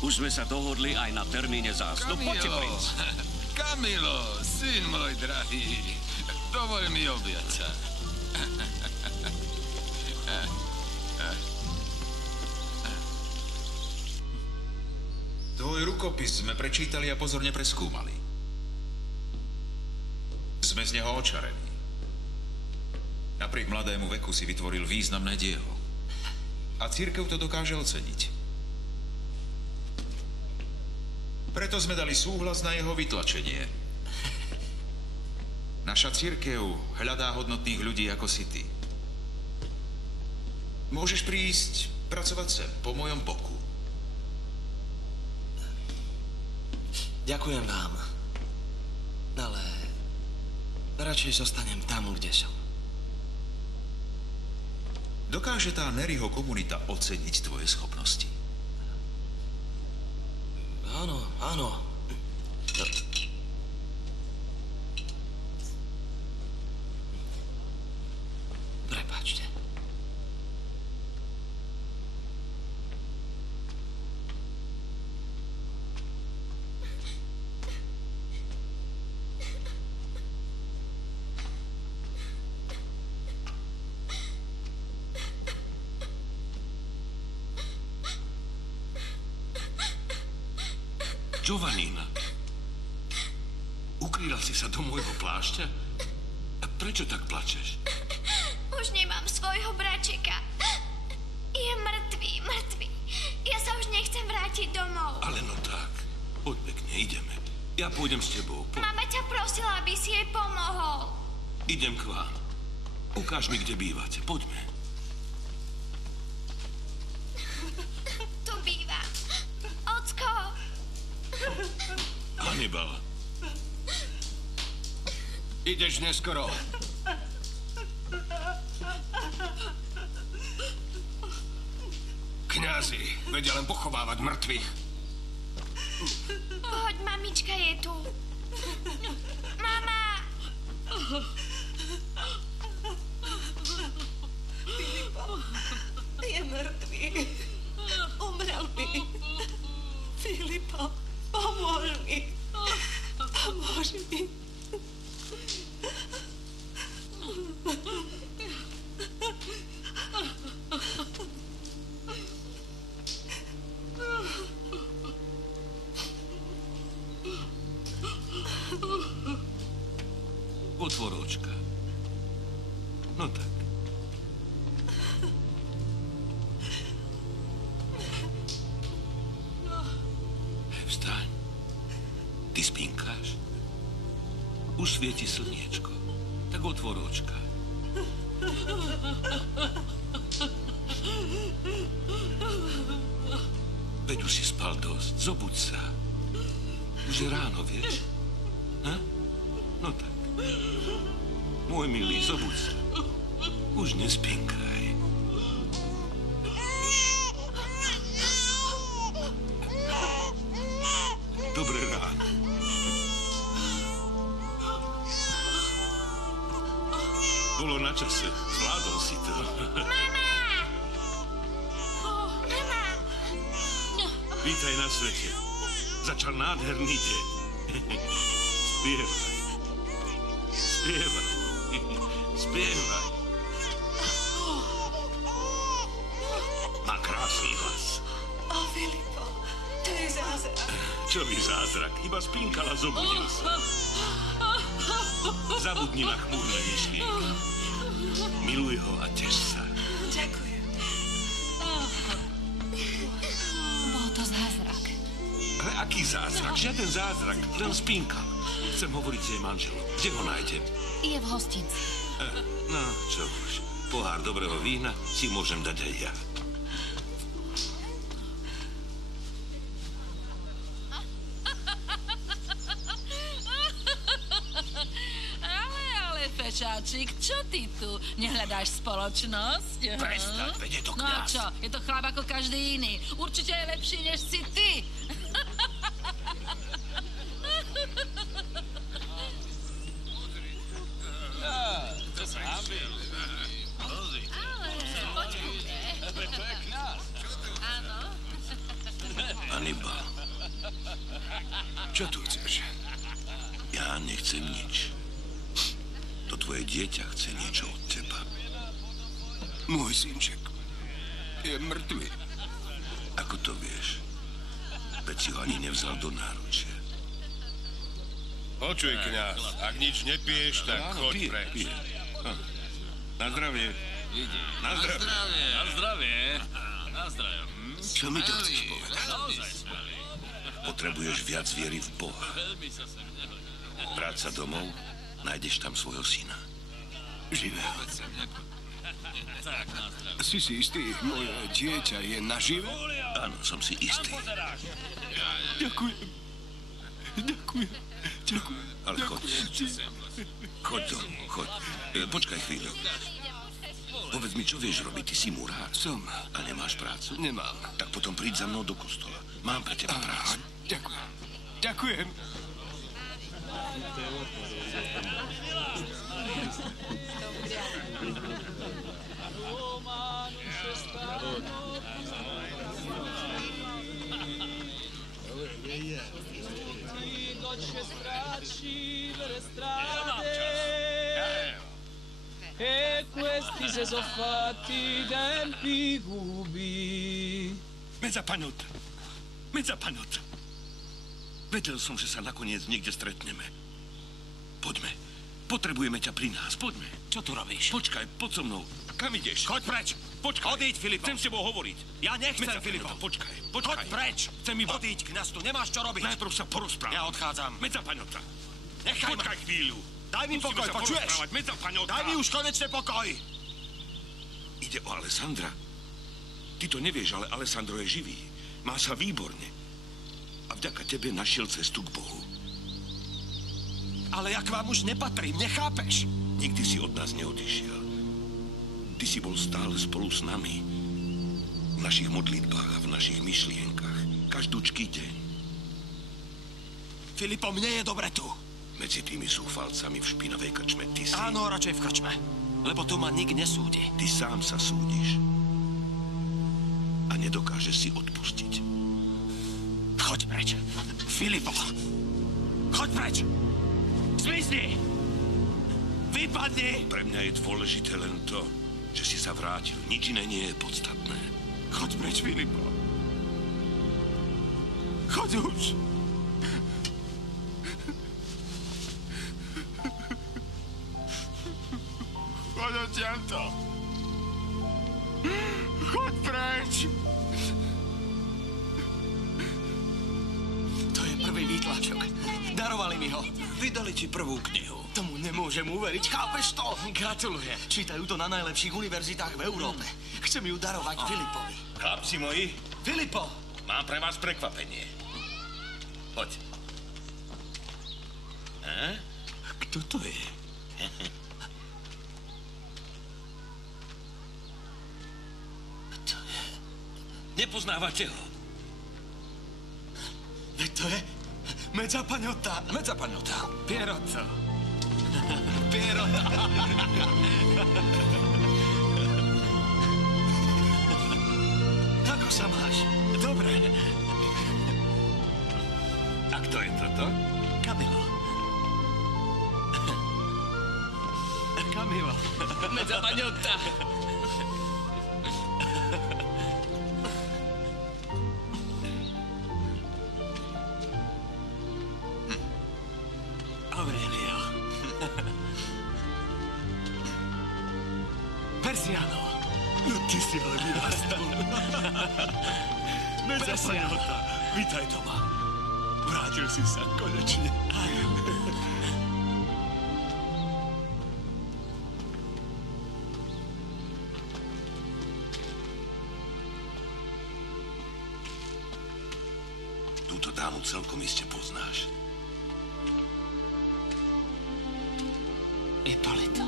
Už sme sa dohodli aj na termíne zástup. Poďte, princ. Camillo, syn môj drahý, dovol mi objať sa. Tvoj rukopis sme prečítali a pozorne preskúmali. Sme z neho očarení. Napriek mladému veku si vytvoril významné dielo. A cirkev to dokáže oceniť. Preto sme dali súhlas na jeho vytlačenie. Naša cirkev hľadá hodnotných ľudí ako si ty. Môžeš prísť pracovať sem, po mojom boku. Ďakujem vám. Ale radšej zostanem tam, kde som. Dokáže tá Neriho komunita oceniť tvoje schopnosti? Áno. Prepáčte. Giovannina, ukrýla si sa do môjho plášťa? A prečo tak plačeš? Už nemám svojho bračeka. Je mŕtvý. Ja sa už nechcem vrátiť domov. Ale no tak, poď pekne, ideme. Ja pôjdem s tebou. Mama ťa prosila, aby si jej pomohol. Idem k vám. Ukáž mi, kde bývate. Poďme. Tu bývam. Ocko. Hannibal. Ideš neskoro. Kňazi vedia len pochovávať mŕtvych. Pohoď, mamička je tu. Mama! Filipo, je mŕtvý. Umrel mi. Filipo, pomôž mi. Pomôž mi. Otvor očka. No tak. Vstaň. Ty spinkáš? Už svieti slniečko. Tak otvor očka. Veď už si spal dosť. Zobuď sa. Už je ráno, vieš? Ha? No tak. Môj milý, zobuď sa. Už nespinkaj. Dobré ráno. Bolo na čase. Zvládol si to. Mama! Vítaj na svete. Začal nádherný deň. Spievaj. Má krásny hlas. Filipo, to je zázrak. Čový zázrak, iba spínkala, zobudil sa. Zabudni na chmúrne myšlienky. Miluj ho a teš sa. Ďakujem. Bol to zázrak. Ale aký zázrak? Žiaden zázrak, len spínkal. Chcem hovoriť s jej manželom. Kde ho nájdem? Je v hostinci. No, čo už. Pohár dobrého vína si môžem dať aj ja. Ale, Fešáčik, čo ty tu? Nehľadáš spoločnosť? Prestaň, veď je to kňaz. No čo, je to chlap ako každý iný. Určite je lepší, než si ty. To sa hambil. Hannibal. Čo tu chceš? Ja nechcem nič. To tvoje dieťa chce niečo od teba. Môj synček je mŕtvy. Ako to vieš? Veď si ho ani nevzal do náručia. Počuj, kňaz, ak nič nepiješ, tak choď preč. Na zdravie. Na zdravie. Na zdravie. Na zdravie. Čo mi to chceš povedať? Potrebuješ viac viery v Boha. Vráť sa domov, nájdeš tam svojho syna. Živého. Si istý, moje dieťa je nažive? Áno, som si istý. Ďakujem. Ďakujem. Ďakujem. Ale choď. Choď domov, choď. Počkaj chvíľu. Povedz mi, čo vieš robiť? Ty si murár? Som. A nemáš prácu? Nemám. Tak potom príď za mnou do kostola. Mám pre teba prácu. Ďakujem. Ďakujem. E questi se sono fatti tempi gubi. Medza panota. Vedel som, že sa nakoniec niekde stretneme. Poďme. Potrebujeme ťa pri nás. Poďme. Čo tu robíš? Počkaj, poď so mnou. Kam ideš? Choď preč. Počkaj. Odíď, Filipo. Chcem s tebou hovoriť. Ja nechcem, Medza Filipo. panota, počkaj. Choď preč. Chcem iba... Odíď, kňaz, tu nemáš čo robiť. Najprv sa porozprávať. Ja odchádzam. Medza panota. Nechaj ma. Počkaj chvíľu. Daj mi pokoj, počuješ? Medza panota. Daj mi už konečne pokoj. Ide o Alessandra. Ty to nevieš, ale Alessandro je živý. Má sa výborne. A vďaka tebe našiel cestu k Bohu. Ale ja k vám už nepatrím, nechápeš? Nikdy si od nás neodišiel. Ty si bol stále spolu s nami. V našich modlitbách a v našich myšlienkach. Každúčký deň. Filipo, mne je dobre tu. Medzi tými súfalcami v špinavej krčme ty si. Áno, radšej v krčme. Lebo tu ma nik nesúdi. Ty sám sa súdiš. A nedokážeš si odpustiť. Choď preč. Filipo. Choď preč. Zmizni. Vypadni. Pre mňa je dôležité len to, že si sa vrátil. Nič iné nie je podstatné. Choď preč, Filipo. Choď už. Choď odtiaľto. Choď preč. To je prvý výtlačok. Darovali mi ho. Vydali ti prvú knihu. Tomu nemôžem uveriť, chápeš to? Gratulujem. Čítajú to na najlepších univerzitách v Európe. Chcem ju darovať Filipovi. Chlapci moji, Filipo! mám pre vás prekvapenie. Poď. Kto to je? Nepoznávate ho? Veď to je Mezzapanota. Mezzapanota. Pierotto. Pierotto. Ako sa máš? Dobre. A kto je toto? Camilo. Camilo. Mezzapanota. Persiano, no ty si ale vyrastol. Persiano, vítaj doma. Vrátil si sa konečne. Túto dámu celkom iste poznáš. Ipolito.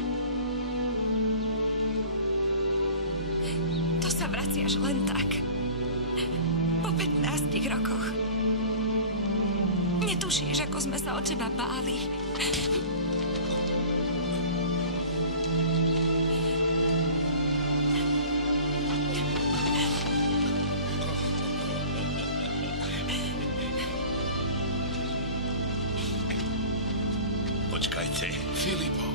To sa vraciaš len tak. Po 15 rokoch. Netušíš, ako sme sa o teba báli. Počkajte. Filipo,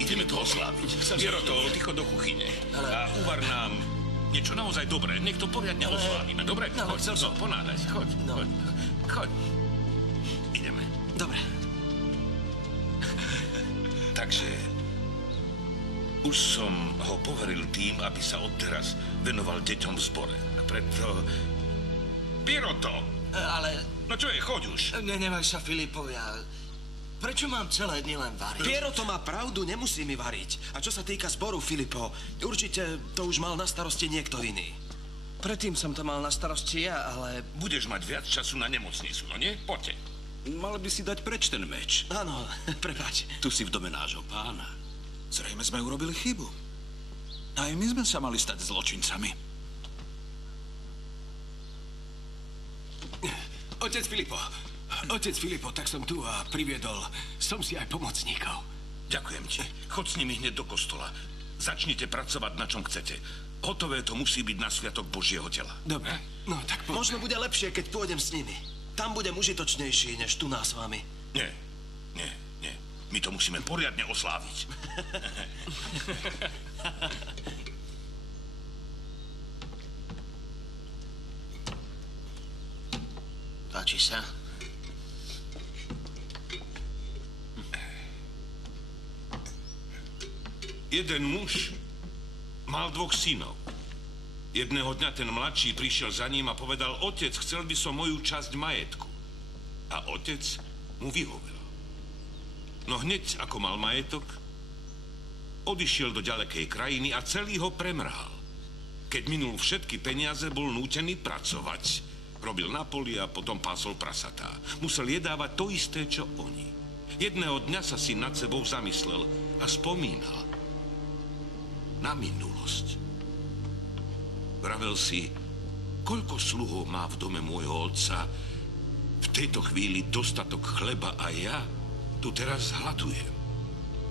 ideme to osláviť. Pieroto, ty chod do kuchyne. A uvar nám niečo naozaj dobré. Nech to poriadne oslávime. Dobre? No, Choď, ponádaj sa. Choď, choď. Ideme. Dobre. Takže už som ho poveril tým, aby sa odteraz venoval deťom v zbore. A preto... Pieroto! Ale... No čo je, choď už. Nenevaj sa, Filipo, ja... Prečo mám celé dni len variť? Pieroto má pravdu, nemusí mi variť. A čo sa týka zboru, Filipo, určite to už mal na starosti niekto iný. Predtým som to mal na starosti ja, ale... Budeš mať viac času na nemocnicu, no nie? Poďte. Mal by si dať preč ten meč. Áno, prepáč. Tu si v dome nášho pána. Zrejme sme urobili chybu. Aj my sme sa mali stať zločincami. Otec Filipo, tak som tu a priviedol som si aj pomocníkov. Ďakujem ti. Chod s nimi hneď do kostola. Začnite pracovať na čom chcete. Hotové to musí byť na sviatok Božieho tela. Dobre, no tak poďme. Možno bude lepšie, keď pôjdem s nimi. Tam budem užitočnejší, než tu nás s vami. Nie. My to musíme poriadne osláviť. Páči sa? Jeden muž mal 2 synov. Jedného dňa ten mladší prišiel za ním a povedal: Otec, chcel by som moju časť majetku. A otec mu vyhovel. No hneď, ako mal majetok, odišiel do ďalekej krajiny a celý ho premrhal. Keď minul všetky peniaze, bol nútený pracovať. Robil na poli a potom pásol prasatá. Musel jedávať to isté, čo oni. Jedného dňa sa si nad sebou zamyslel a spomínal na minulosť. Vravel si, koľko sluhov má v dome môjho otca, v tejto chvíli dostatok chleba a ja tu teraz hladujem.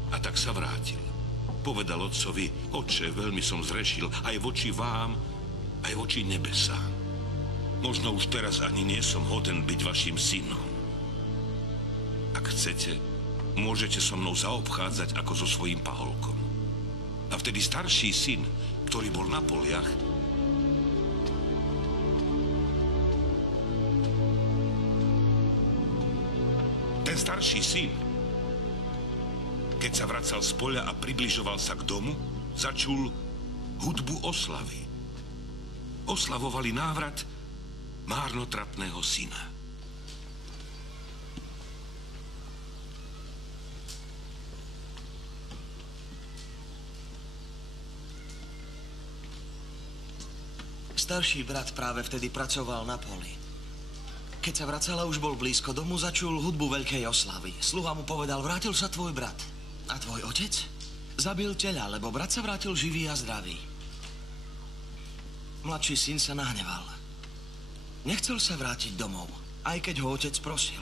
A tak sa vrátil. Povedal otcovi: Otče, veľmi som zrešil aj voči vám, aj voči nebesám. Možno už teraz ani nie som hoden byť vašim synom. Ak chcete, môžete so mnou zaobchádzať ako so svojím paholkom. A vtedy starší syn, ktorý bol na poliach, ten starší syn, keď sa vracal z poľa a približoval sa k domu, začul hudbu oslavy. Oslavovali návrat márnotrapného syna. Starší brat práve vtedy pracoval na poli. Keď sa vracala, už bol blízko domu, začul hudbu veľkej oslavy. Sluha mu povedal: Vrátil sa tvoj brat. A tvoj otec? Zabil teľa, lebo brat sa vrátil živý a zdravý. Mladší syn sa nahneval. Nechcel sa vrátiť domov, aj keď ho otec prosil.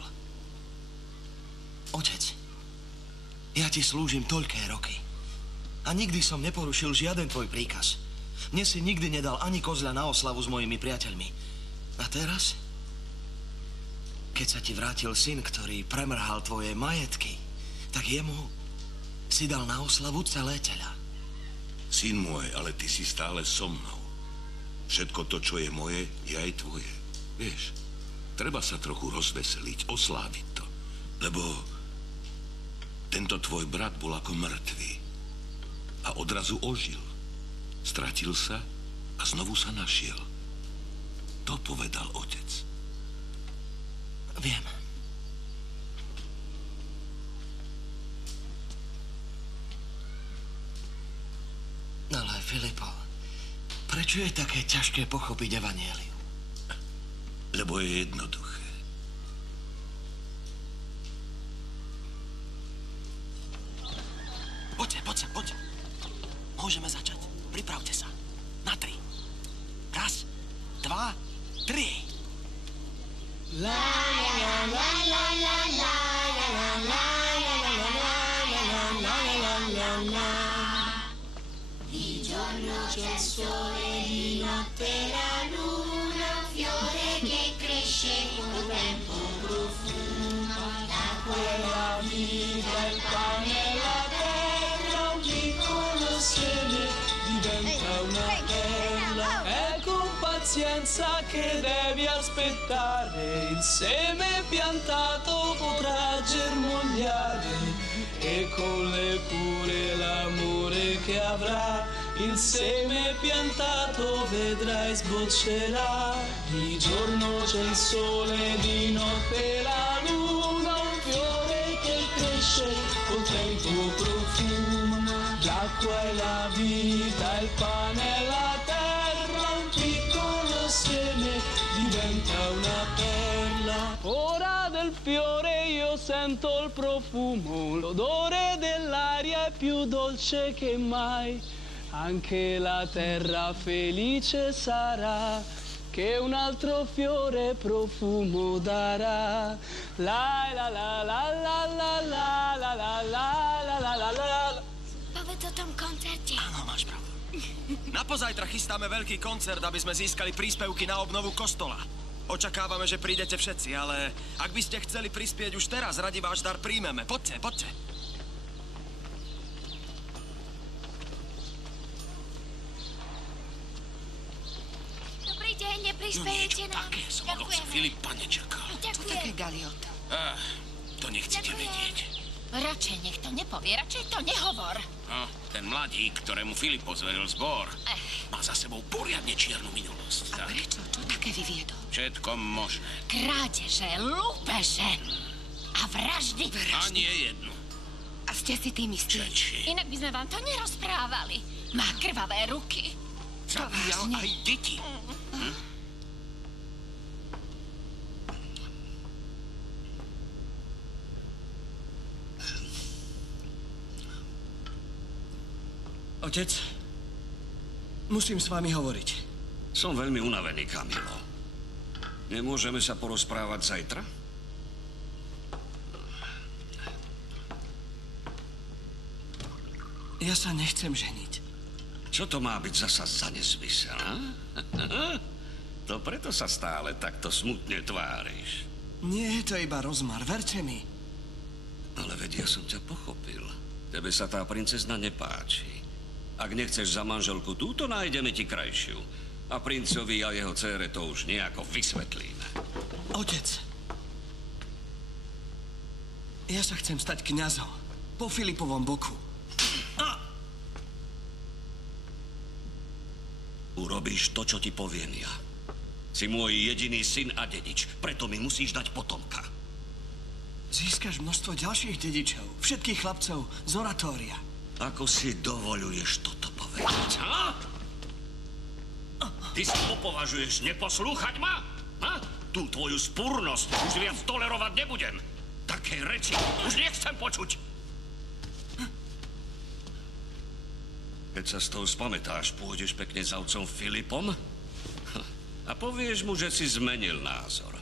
Otec, ja ti slúžim toľké roky a nikdy som neporušil žiaden tvoj príkaz. Mne si nikdy nedal ani kozľa na oslavu s mojimi priateľmi. A teraz, keď sa ti vrátil syn, ktorý premrhal tvoje majetky, tak jemu si dal na oslavu celé teľa. Syn môj, ale ty si stále so mnou. Všetko to, čo je moje, je aj tvoje. Vieš, treba sa trochu rozveseliť, osláviť to. Lebo tento tvoj brat bol ako mŕtvý a odrazu ožil. Stratil sa a znovu sa našiel. To povedal otec. Viem. Ale Filipo, prečo je také ťažké pochopiť evanjelium? Lebo je jednoduché. Poďte. Môžeme začať. Pripravte sa. Na 3. 1, 2, 3. La la la la la la la la la la. Di giorno c'è il sole, di notte la luna, un fiore che cresce con un tempo profumo. L'acqua e la vita, il pane e la terra, un piccolo seme diventa una perla. È con pazienza che devi aspettare, il seme piantato potrà germogliare e con le cure l'amore che avrà, il seme piantato vedrai sboccerà. Di giorno c'è il sole, di notte la luna, un fiore che cresce col tempo profumo. L'acqua è la vita, il pane è la terra, un piccolo seme diventa una perla. Ora del fiore io sento il profumo, l'odore dell'aria è più dolce che mai. Anche la terra felice sarà, che un altro fiore profumo darà. La la la la la la la la la la la la la. Povedz o tom koncerte. Áno, máš pravdu. Na pozajtra chystáme veľký koncert, aby sme získali príspevky na obnovu kostola. Očakávame, že prídete všetci, ale ak by ste chceli prispieť už teraz, radi váš dar príjmeme. Poďte. Dobrý deň, neprispiejete nám. Také som od otca Filipa nečakal. Ďakujem. To také galiot. To nechcete vedieť. Radšej nech to nepovie, radšej to nehovor. No, ten mladík, ktorému Filip pozveril zbor, má za sebou poriadne čiernu minulosť. A prečo? Čo také vyviedol? Všetko možné. Krádeže, lúpeže a vraždy. A nie jednu. A ste si tým istí? Inak by sme vám to nerozprávali. Má krvavé ruky. Zabíjal aj deti. Otec, musím s vami hovoriť. Som veľmi unavený, Camilo. Nemôžeme sa porozprávať zajtra? Ja sa nechcem ženiť. Čo to má byť zasa za nezmysel, a? To preto sa stále takto smutne tváriš. Nie je to iba rozmar, verte mi. Ale veď ja som ťa pochopil. Tebe sa tá princezna nepáči. Ak nechceš za manželku túto, nájdeme ti krajšiu. A princovi a jeho dcére to už nejako vysvetlíme. Otec, ja sa chcem stať kňazom. Po Filipovom boku. Urobíš to, čo ti poviem ja. Si môj jediný syn a dedič, preto mi musíš dať potomka. Získaš množstvo ďalších dedičov, všetkých chlapcov z oratória. Ako si dovoľuješ toto povedať, ha? Ty sa popovažuješ neposlúchať ma? Ha? Tú tvoju spúrnosť už viac tolerovať nebudem. Také reči už nechcem počuť. Keď sa z toho spamätáš, pôjdeš pekne za otcom Filipom a povieš mu, že si zmenil názor.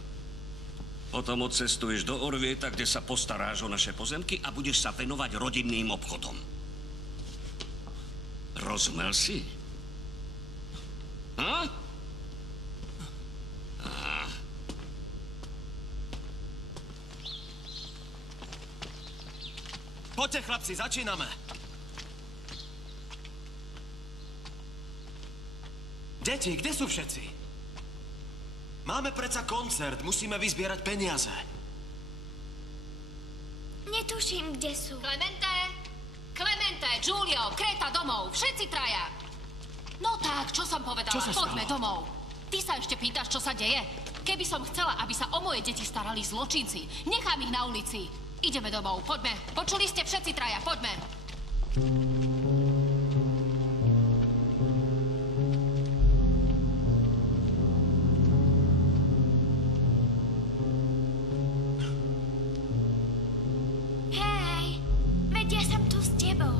Potom odcestuješ do Orvieta, kde sa postaráš o naše pozemky a budeš sa venovať rodinným obchodom. Rozumel si? Ha? Poďte, chlapci, začíname. Deti, kde sú všetci? Máme predsa koncert, musíme vyzbierať peniaze. Netuším, kde sú. Clemente, Giulio, Kreta domov, všetci traja. No Tak, čo som povedala? Čo sa Poďme stalo? domov. Ty sa ešte pýtaš, čo sa deje? Keby som chcela, aby sa o moje deti starali zločinci, nechám ich na ulici. Ideme domov, poďme. Počuli ste všetci traja, poďme. Hej, veď ja som tu s tebou.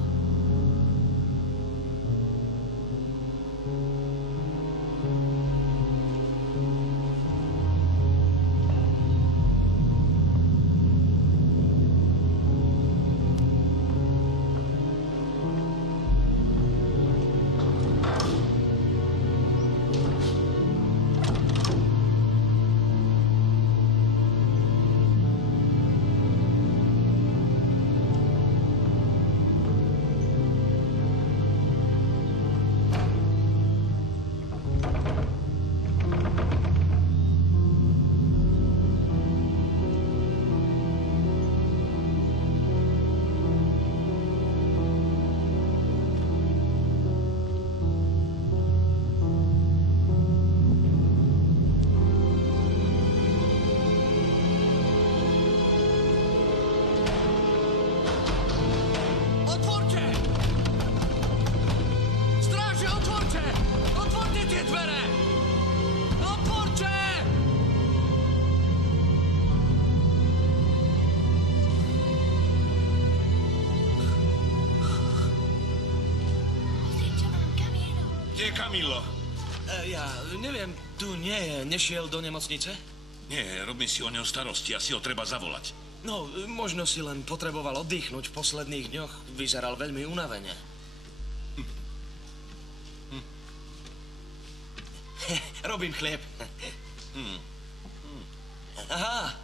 Otvorte! Stráže, otvorte! Otvorte tie dvere! Otvorte! Kde je Camillo? Ja neviem, tu nie je. Nešiel do nemocnice? Nie, robím si o neho starosti. Asi ho treba zavolať. No, možno si len potreboval oddychnúť. V posledných dňoch vyzeral veľmi unavene. Robím chlieb. Aha,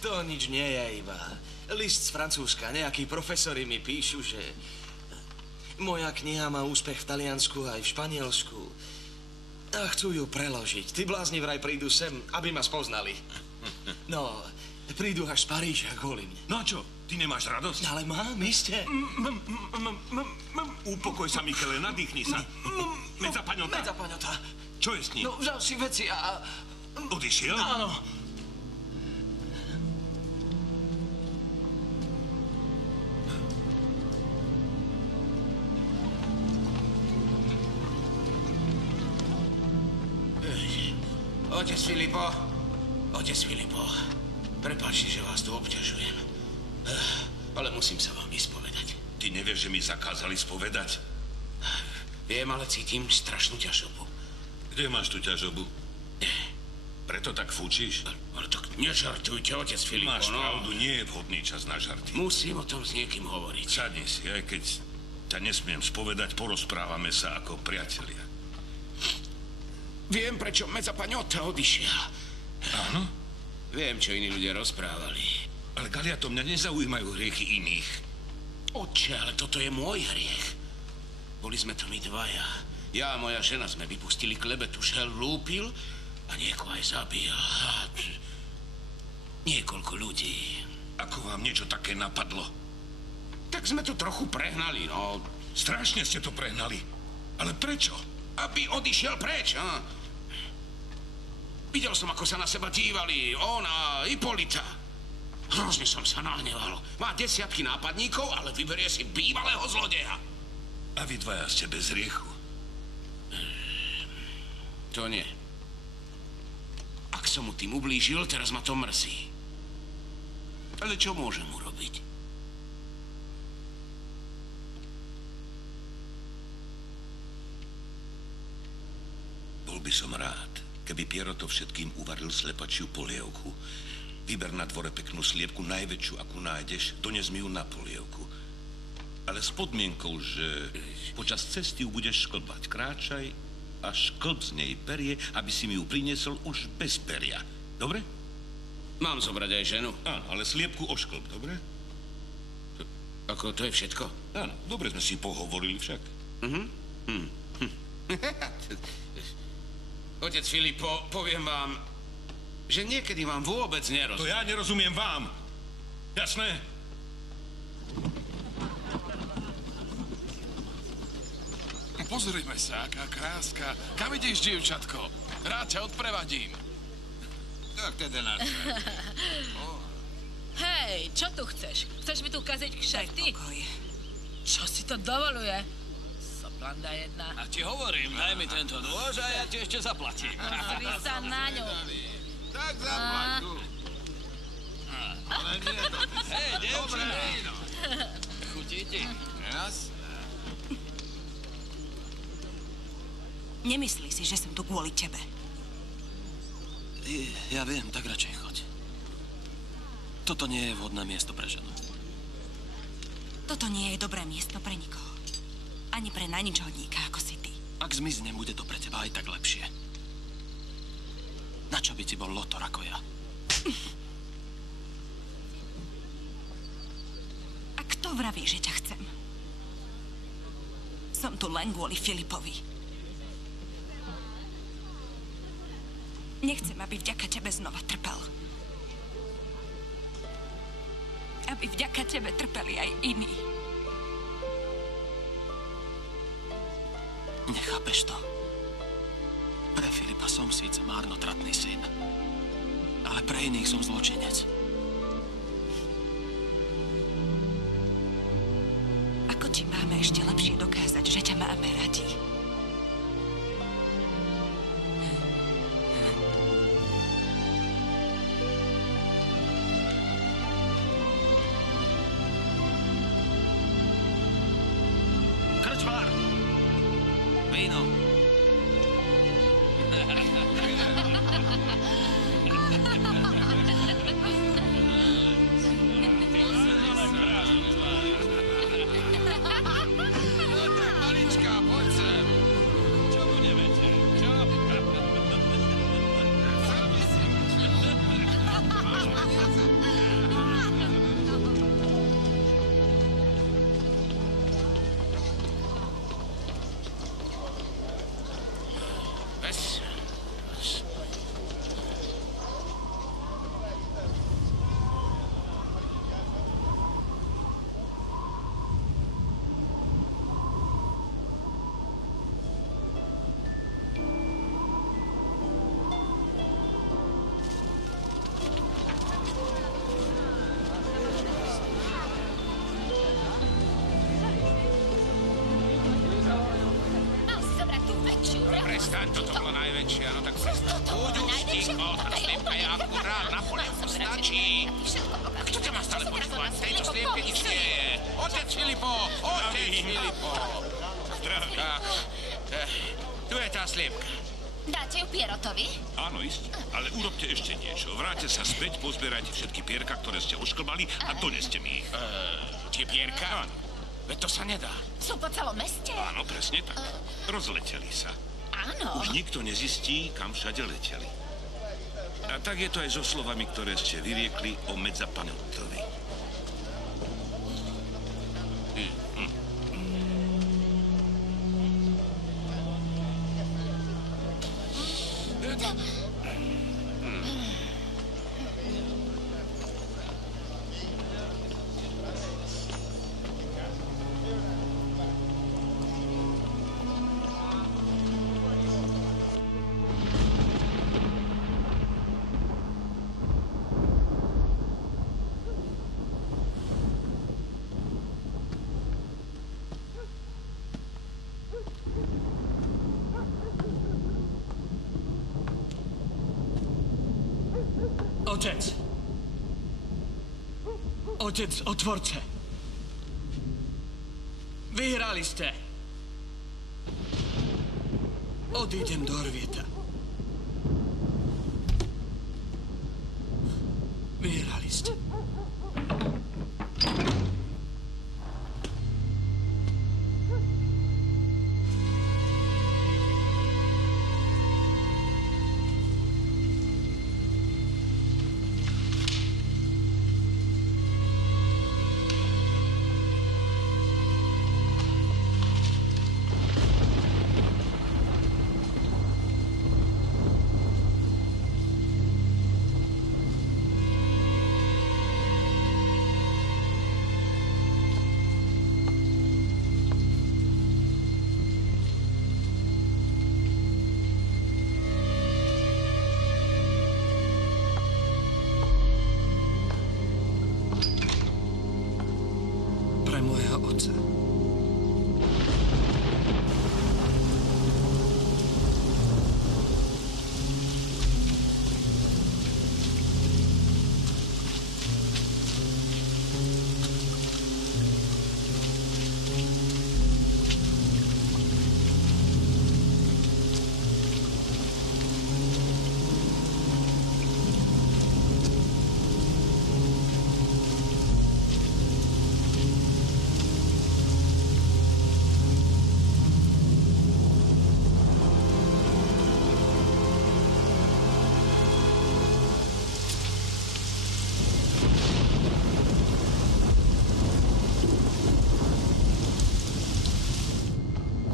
to nič nie je iba. List z Francúzska. Nejakí profesori mi píšu, že moja kniha má úspech v Taliansku aj v Španielsku. A chcú ju preložiť. Tí blázni vraj prídu sem, aby ma spoznali. No, prídu až z Paríža kvôli mne. No a čo? Ty nemáš radosť? Ale mám, iste. Upokoj sa, Michele, nadýchni sa. Medzapaňota. Medzapaňota. Čo je s ním? No, vzal si veci a... Odišiel? Áno. Otec Filipo, prepáčte, že vás tu obťažujem, ale musím sa vám vyspovedať. Ty nevieš, že mi zakázali spovedať? Viem, ale cítim strašnú ťažobu. Kde máš tú ťažobu? Preto tak fúčiš? Ale tak nežartujte, otec Filipo, Máš pravdu, nie je vhodný čas na žarty. Musím o tom s niekým hovoriť. Sadni si, aj keď ťa nesmiem spovedať, porozprávame sa ako priatelia. Viem, prečo Medzapaňota odišiel. Áno? Viem, čo iní ľudia rozprávali. Ale Galiato, mňa nezaujímajú hriechy iných. Otče, ale toto je môj hriech. Boli sme to my dvaja. Ja a moja žena sme vypustili klebetu, šel lúpil a niekoho aj zabíjal. Niekoľko ľudí. Ako vám niečo také napadlo? Tak sme to trochu prehnali, no. Strašne ste to prehnali. Ale prečo? Aby odišiel preč, Videl som, ako sa na seba dívali, on a Ipolita. Hrozne som sa nahneval. Má desiatky nápadníkov, ale vyberie si bývalého zlodeja. A vy dvaja ste bez hriechu? To nie. Ak som mu tým ublížil, teraz ma to mrzí. Ale čo môžem urobiť? Bol by som rád, keby Piero to všetkým uvaril slepačiu polievku. Vyber na dvore peknú sliepku, najväčšiu, akú nájdeš, dones mi ju na polievku. Ale s podmienkou, že počas cesty ju budeš šklbať. Kráčaj a šklb z nej perie, aby si mi ju priniesol už bez peria. Dobre? Mám zobrať aj ženu? Áno, ale sliepku ošklb, dobre? Ako, to je všetko? Áno, dobre sme si pohovorili však. Otec Filipo, poviem vám, že niekedy vám vôbec nerozumiem. To ja nerozumiem vám. Jasné? Pozrime sa, aká kráska. Kam ideš, dievčatko? Rád ťa odprevadím. Tak teda nás. Hej, čo tu chceš? Chceš mi tu kaziť kšefty? Čo si to dovoluje? Soplanda jedna. A ti hovorím, daj mi tento nôž a ja ti ešte zaplatím. Pozri sa na ňu. Tak zaplať tu. Ale nie to. Hej, dievčina. Chutí ti? Jas? Nemyslí si, že som tu kvôli tebe. Ja viem, tak radšej choď. Toto nie je vhodné miesto pre ženu. Toto nie je dobré miesto pre nikoho. Ani pre naničhodníka, ako si ty. Ak zmiznem, bude to pre teba aj tak lepšie. Na čo by ti bol Lotor ako ja? A kto vraví, že ťa chcem? Som tu len kvôli Filipovi. Nechcem, aby vďaka tebe znova trpel. Aby vďaka tebe trpeli aj iní. Nechápeš to? Pre Filipa som síce márnotratný syn, ale pre iných som zločinec. Ako ti máme ešte lepšie dokázať, že ťa máme radi? Krčmár! Víno! Malička, poď sem. Čo budeme te? Čo? Prestaň, toto bolo najväčšie, no tak prestaň. Buď už ticho, tá sliepka je akurát, na polievku stačí. Kto ťa má stále počúvať? V tejto sliepke nič nie je. Otec Filipo! Otec Filipo! Zdraví. Tak, tu je tá sliepka. Dáte ju Pierotovi? Áno, isté. Ale urobte ešte niečo. Vráťte sa späť, pozbierajte všetky pierka, ktoré ste ošklbali a doneste mi ich. Tie pierka? Áno. Veď to sa nedá. Sú po celom meste? Áno, presne tak. Rozleteli sa. Áno. Už nikto nezistí, kam všade leteli. A tak je to aj so slovami, ktoré ste vyriekli o Medzapaniotovi. Otec! Otec, otvorce! Vyhrali ste! Odídem do Orvieta. Vyhrali ste.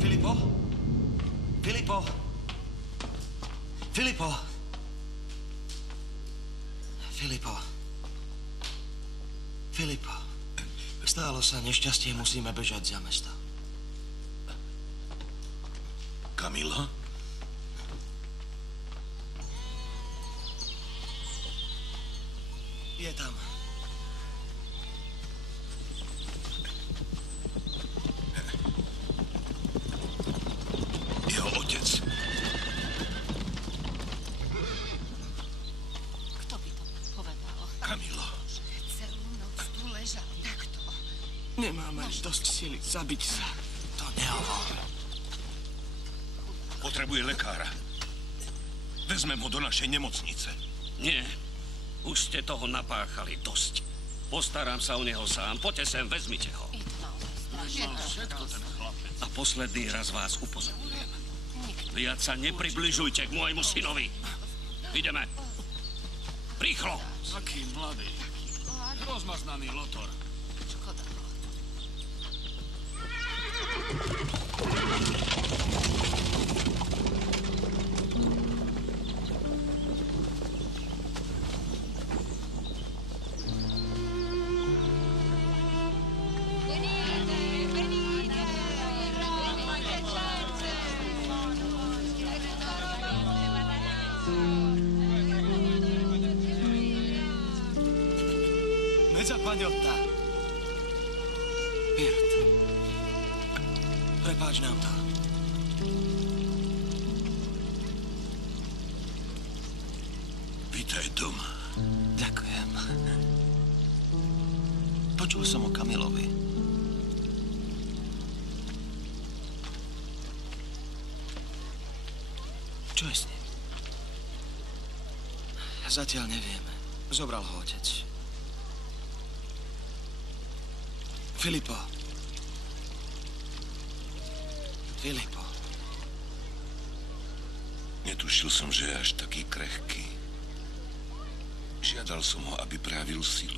Filipo? Filipo? Filipo? Filipo? Filipo? Stálo sa nešťastie, musíme bežať za mesto. Kamila? Je tam. Jeho otec. Kto by to povedal? Kamilo. Celú noc tu ležal takto. Nemáme dosť sily zabiť sa. To nehovor. Potrebuje lekára. Vezmem ho do našej nemocnice. Nie. Už ste toho napáchali dosť. Postaram sa o neho sám. Poďte sem, vezmite ho. A posledný raz vás upozorňujem. Viac sa nepribližujte k môjmu synovi. Ideme. Rýchlo. Aký mladý. Rozmaznaný lotor. Mezzapagnotta. Pirt. Prepáč nám to. Vítaj doma. Ďakujem. Počul som o Kamilovi. Čo je s ním? Zatiaľ nevieme. Zobral ho otec. Filipo. Filipo. Netušil som, že je až taký krehký. Žiadal som ho, aby prejavil silu.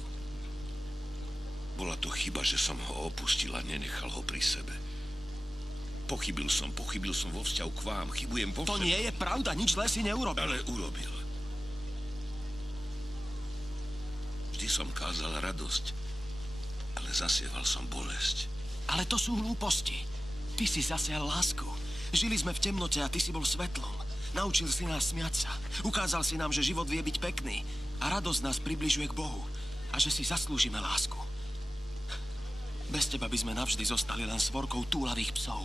Bola to chyba, že som ho opustil a nenechal ho pri sebe. Pochybil som vo vzťahu k vám, chybujem vo To sebe. nie je pravda, nič zlé si neurobil. Ale urobil. Vždy som kázal radosť, ale zasieval som bolesť. Ale to sú hlúposti. Ty si zasial lásku. Žili sme v temnote a ty si bol svetlom. Naučil si nás smiať sa. Ukázal si nám, že život vie byť pekný a radosť nás približuje k Bohu a že si zaslúžime lásku. Bez teba by sme navždy zostali len svorkou túlavých psov.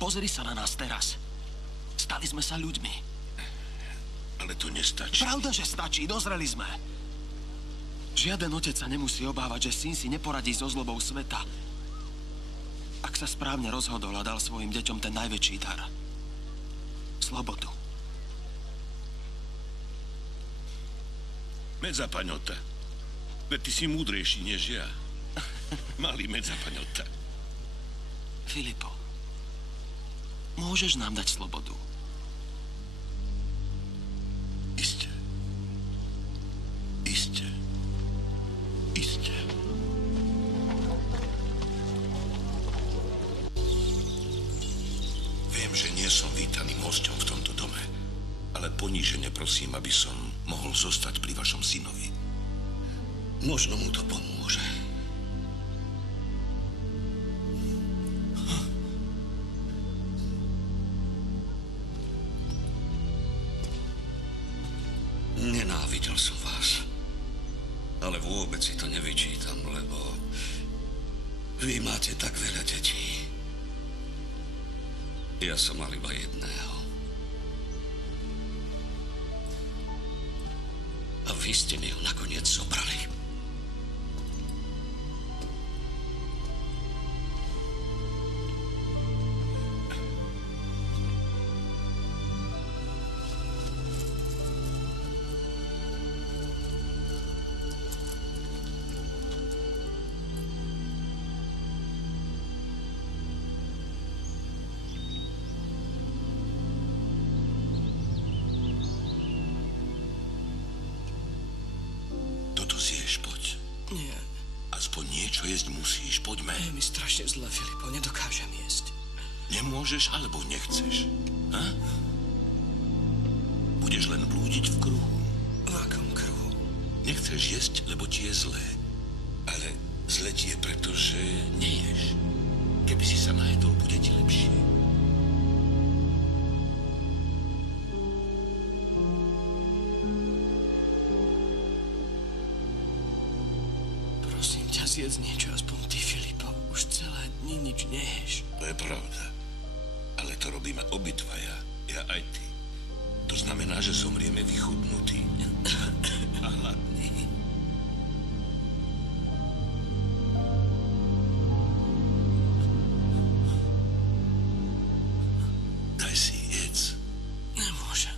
Pozri sa na nás teraz. Stali sme sa ľuďmi. Ale to nestačí. Pravda, že stačí. Dozreli sme. Žiaden otec sa nemusí obávať, že syn si neporadí so zlobou sveta, ak sa správne rozhodol a dal svojim deťom ten najväčší dar. Slobodu. Mezzapagnotta. Veď ty si múdrejší než ja. Malý Mezzapagnotta. Filipo, môžeš nám dať slobodu? Iste. Iste. Iste. Viem, že nie som vítaným hosťom v tomto dome, ale ponížene prosím, aby som mohol zostať pri vašom synovi. Možno mu to pomôže. Nenávidel som vás. Ale vôbec si to nevyčítam, lebo vy máte tak veľa detí. Ja som mal iba jedného. A vy ste mi ho nakoniec zobrali. Nie. Aspoň niečo jesť musíš, poďme. Je mi strašne zle, Filipo, nedokážem jesť. Nemôžeš, alebo nechceš? Ha? Budeš len blúdiť v kruhu. V akom kruhu? Nechceš jesť, lebo ti je zlé. Ale zle ti je, pretože neješ. Keby si sa najedol, bude ti lepšie. Prosím ťa, zjedz niečo, aspoň ty, Filipo. Už celé dni nič neješ. To je pravda. Ale to robíme obidvaja. Ja aj ty. To znamená, že zomrieme vychudnutí a hladní. Daj si, jedz. Nemôžem.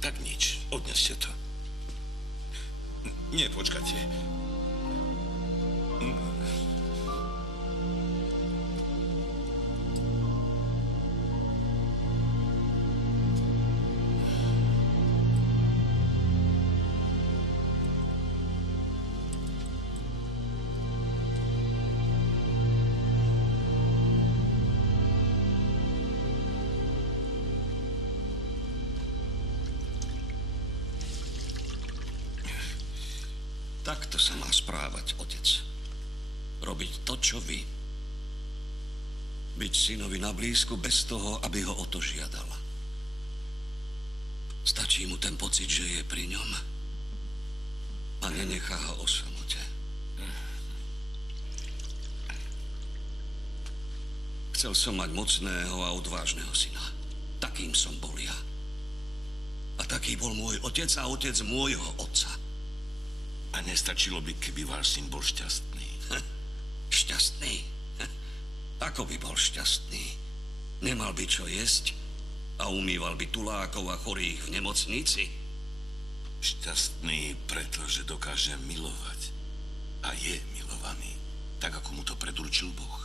Tak nič, odneste to. Nie, počkajte. Takto sa má správať otec. Robiť to, čo vy. Byť synovi na blízku bez toho, aby ho o to žiadal. Stačí mu ten pocit, že je pri ňom a nenechá ho o samote. Chcel som mať mocného a odvážneho syna. Takým som bol ja. A taký bol môj otec a otec môjho otca. A nestačilo by, keby váš syn bol šťastný? Šťastný? Ako by bol šťastný? Nemal by čo jesť a umýval by tulákov a chorých v nemocnici? Šťastný, pretože dokáže milovať. A je milovaný, tak ako mu to predurčil Boh.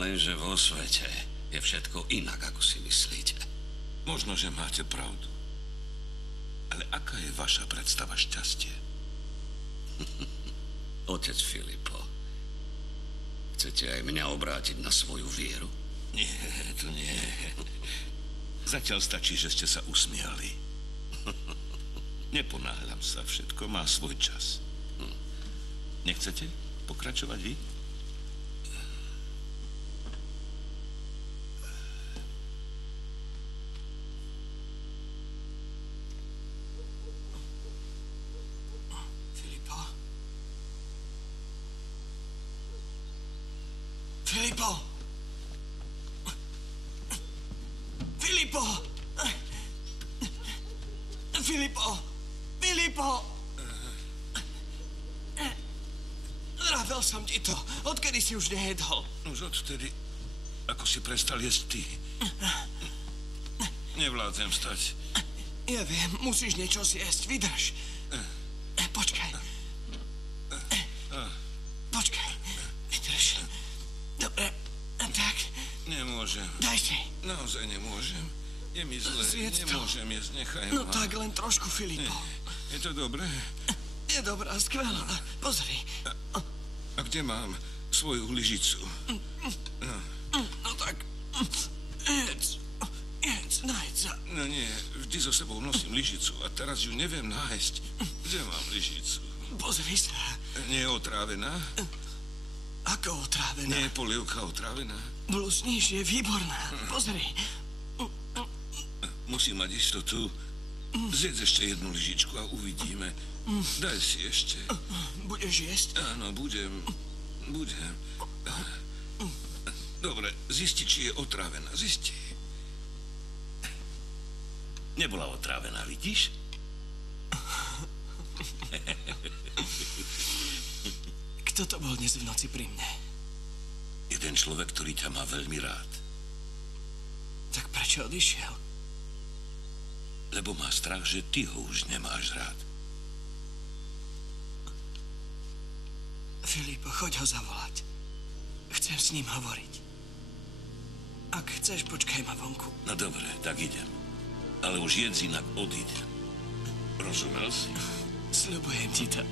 Lenže vo svete je všetko inak, ako si myslíte. Možno, že máte pravdu. Ale aká je vaša predstava šťastia? Otec Filipo, chcete aj mňa obrátiť na svoju vieru? Nie, to nie. Zatiaľ stačí, že ste sa usmiali. Neponáhľam sa, všetko má svoj čas. Nechcete pokračovať vy? Filipo! Filipo! Filipo! Filipo! Vravel som ti to. Odkedy si už nejedol? Už odtedy, ako si prestal jesť ty. Nevládzem stať. Ja viem, musíš niečo zjesť. Vydrž. Počkaj. Počkaj. Vydrž. Dobre, tak. Nemôžem. Daj si. Naozaj nemôžem. Je mi zle. Zjedz to. Nemôžem jesť, nechaj No ma. tak len trošku, Filipo. Je to dobré? Je dobrá, skvelá. Pozri. A kde mám svoju lyžicu? No tak, jedz, nájď sa. No nie, vždy so sebou nosím lyžicu a teraz ju neviem nájsť. Kde mám lyžicu? Pozri sa. Nie je otrávená? Ako otrávená? Nie je polievka otrávená? Blusníš je výborná. Pozri. Musím mať istotu. Zjedz ešte jednu lyžičku a uvidíme. Daj si ešte. Budeš jesť? Áno, budem. Dobre, zisti, či je otrávená. Zisti. Nebola otrávená, vidíš? Kto to bol dnes v noci pri mne? Jeden človek, ktorý ťa má veľmi rád. Tak prečo odišiel? Lebo má strach, že ty ho už nemáš rád. Filipo, choď ho zavolať. Chcem s ním hovoriť. Ak chceš, počkaj ma vonku. No dobre, tak idem. Ale už jedz, inak odídem. Rozumel si? Sľubujem ti to.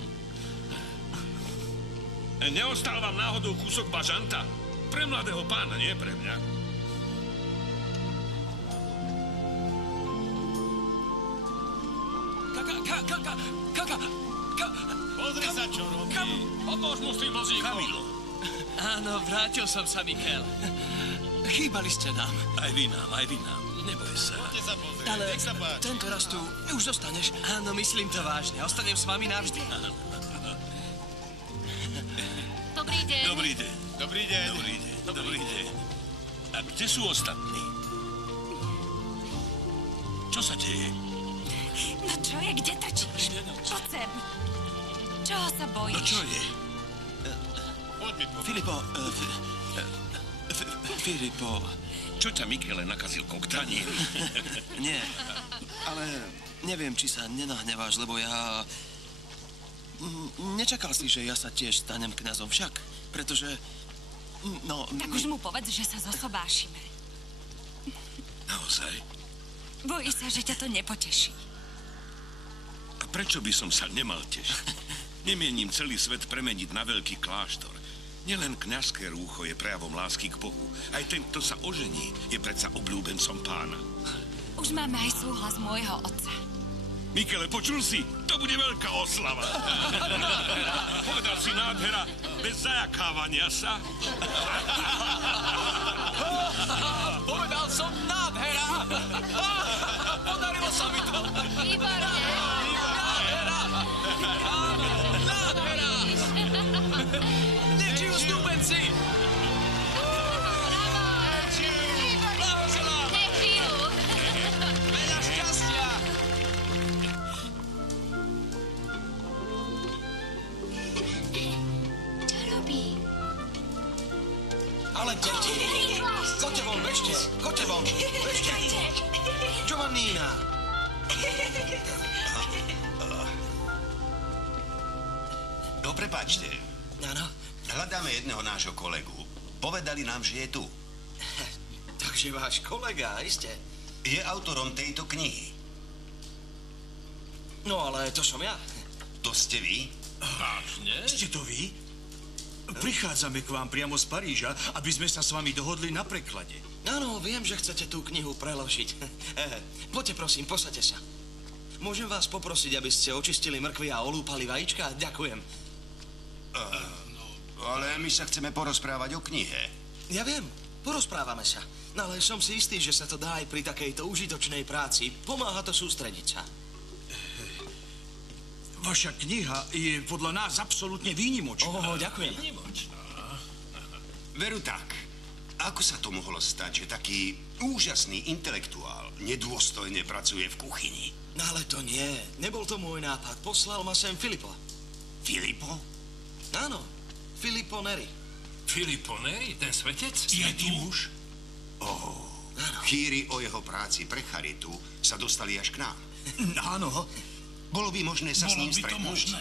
Neostal vám náhodou kúsok bažanta? Pre mladého pána, nie pre mňa. Pozri sa, čo robí. Pomôž mu s tým vozíkom. Kamilo. Áno, vrátil som sa, Mikel. Chýbali ste nám. Aj vy nám. Neboj sa. Poďte sa pozrieť, Ale nech sa páči. tento raz tu už zostaneš. Áno, myslím to vážne. Ostanem s vami navždy. Dobrý deň. Dobrý deň. Dobrý deň. Dobrý deň. A kde sú ostatní? Čo sa deje? No čo je, kde trčíš? Poď sem. Čoho sa bojíš? No čo je? Filipo. Čo ťa Michele nakazil koktaním? Nie, ale neviem, či sa nenahneváš, lebo ja... Nečakal si, že ja sa tiež stanem kňazom však, pretože... No... Tak už mu povedz, že sa zosobášime. Naozaj? Bojí sa, že ťa to nepoteší. A prečo by som sa nemal tešiť? Nemienim celý svet premeniť na veľký kláštor. Nielen kňazské rúcho je prejavom lásky k Bohu. Aj ten, kto sa ožení, je predsa obľúbencom pána. Už máme aj súhlas môjho otca. Michele, počul si? To bude veľká oslava. Povedal si nádhera, bez zajakávania sa. Povedal som nádhera. Podarilo sa mi to. Výborne. Nádhera. Nech žijú snúbenci. Blahoželám. Nech žijú. Veľa šťastia. Čo robí? Ale deti! Choďte von, bežte! Choďte von! Bežte! Giovannina! No, prepáčte. Áno. Hľadáme jedného nášho kolegu. Povedali nám, že je tu. Takže váš kolega, iste. Je autorom tejto knihy. No, ale to som ja. To ste vy? Vážne? Ste to vy? Prichádzame k vám priamo z Paríža, aby sme sa s vami dohodli na preklade. Áno, viem, že chcete tú knihu preložiť. Poďte prosím, posaďte sa. Môžem vás poprosiť, aby ste očistili mrkvy a olúpali vajíčka? Ďakujem. Ale my sa chceme porozprávať o knihe. Ja viem, porozprávame sa. No ale som si istý, že sa to dá aj pri takejto užitočnej práci. Pomáha to sústrediť sa. Vaša kniha je podľa nás absolútne výnimočná. Ďakujem. Veru tak. Ako sa to mohlo stať, že taký úžasný intelektuál nedôstojne pracuje v kuchyni? No ale to nie. Nebol to môj nápad. Poslal ma sem Filippo. Filippo? Áno. Filippo Neri. Filippo Neri, ten svetec? Je tu muž? Chýry o jeho práci pre charitu sa dostali až k nám. Áno. Bolo by možné sa s ním stretnúť?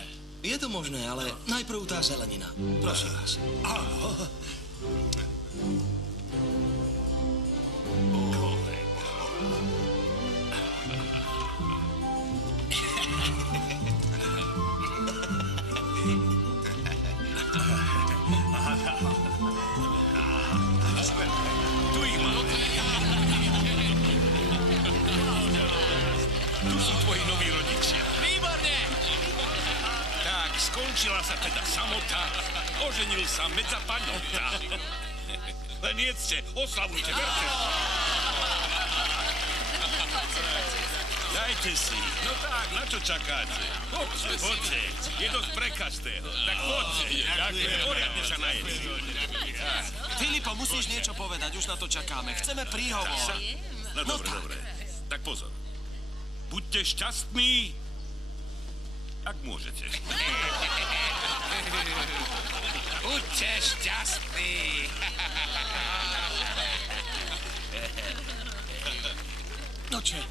Je to možné, ale najprv tá zelenina. Prosím vás. Áno. Tu ich máme. Tu sú tvoji noví rodičia. Výborne! Tak, skončila sa teda samota, oženil sa Medzapaňota. Len jedzte, oslavujte, verte. Dajte si. No tak, na čo čakáte? Poďte, je dosť pre každého. Tak poďte, poriadne sa najedzte. Filipo, musíš niečo povedať, už na to čakáme. Chceme príhovor. No dobre. Tak pozor. Buďte šťastní, ak môžete. Buďte šťastní. Noče,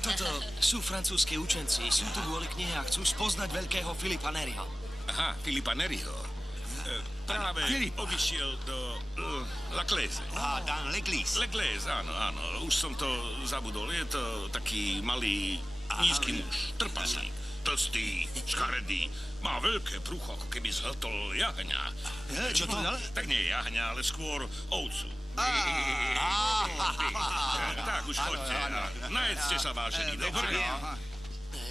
toto sú francúzski učenci. Sú tu kvôli knihe a chcú spoznať veľkého Filipa Neriho. Aha, Filipa Neriho. Práve odišiel do Lacléze. Dans l'Église. Lacléze, áno. Už som to zabudol. Je to taký malý, nízky muž. Trpaslík. tlstý, škaredý. Má veľké brucho, ako keby zhltol jahňa. Čo to ďalej? Tak nie jahňa, ale skôr ovcu. Tak, už choďte. Najedzte sa, vážení, dobre?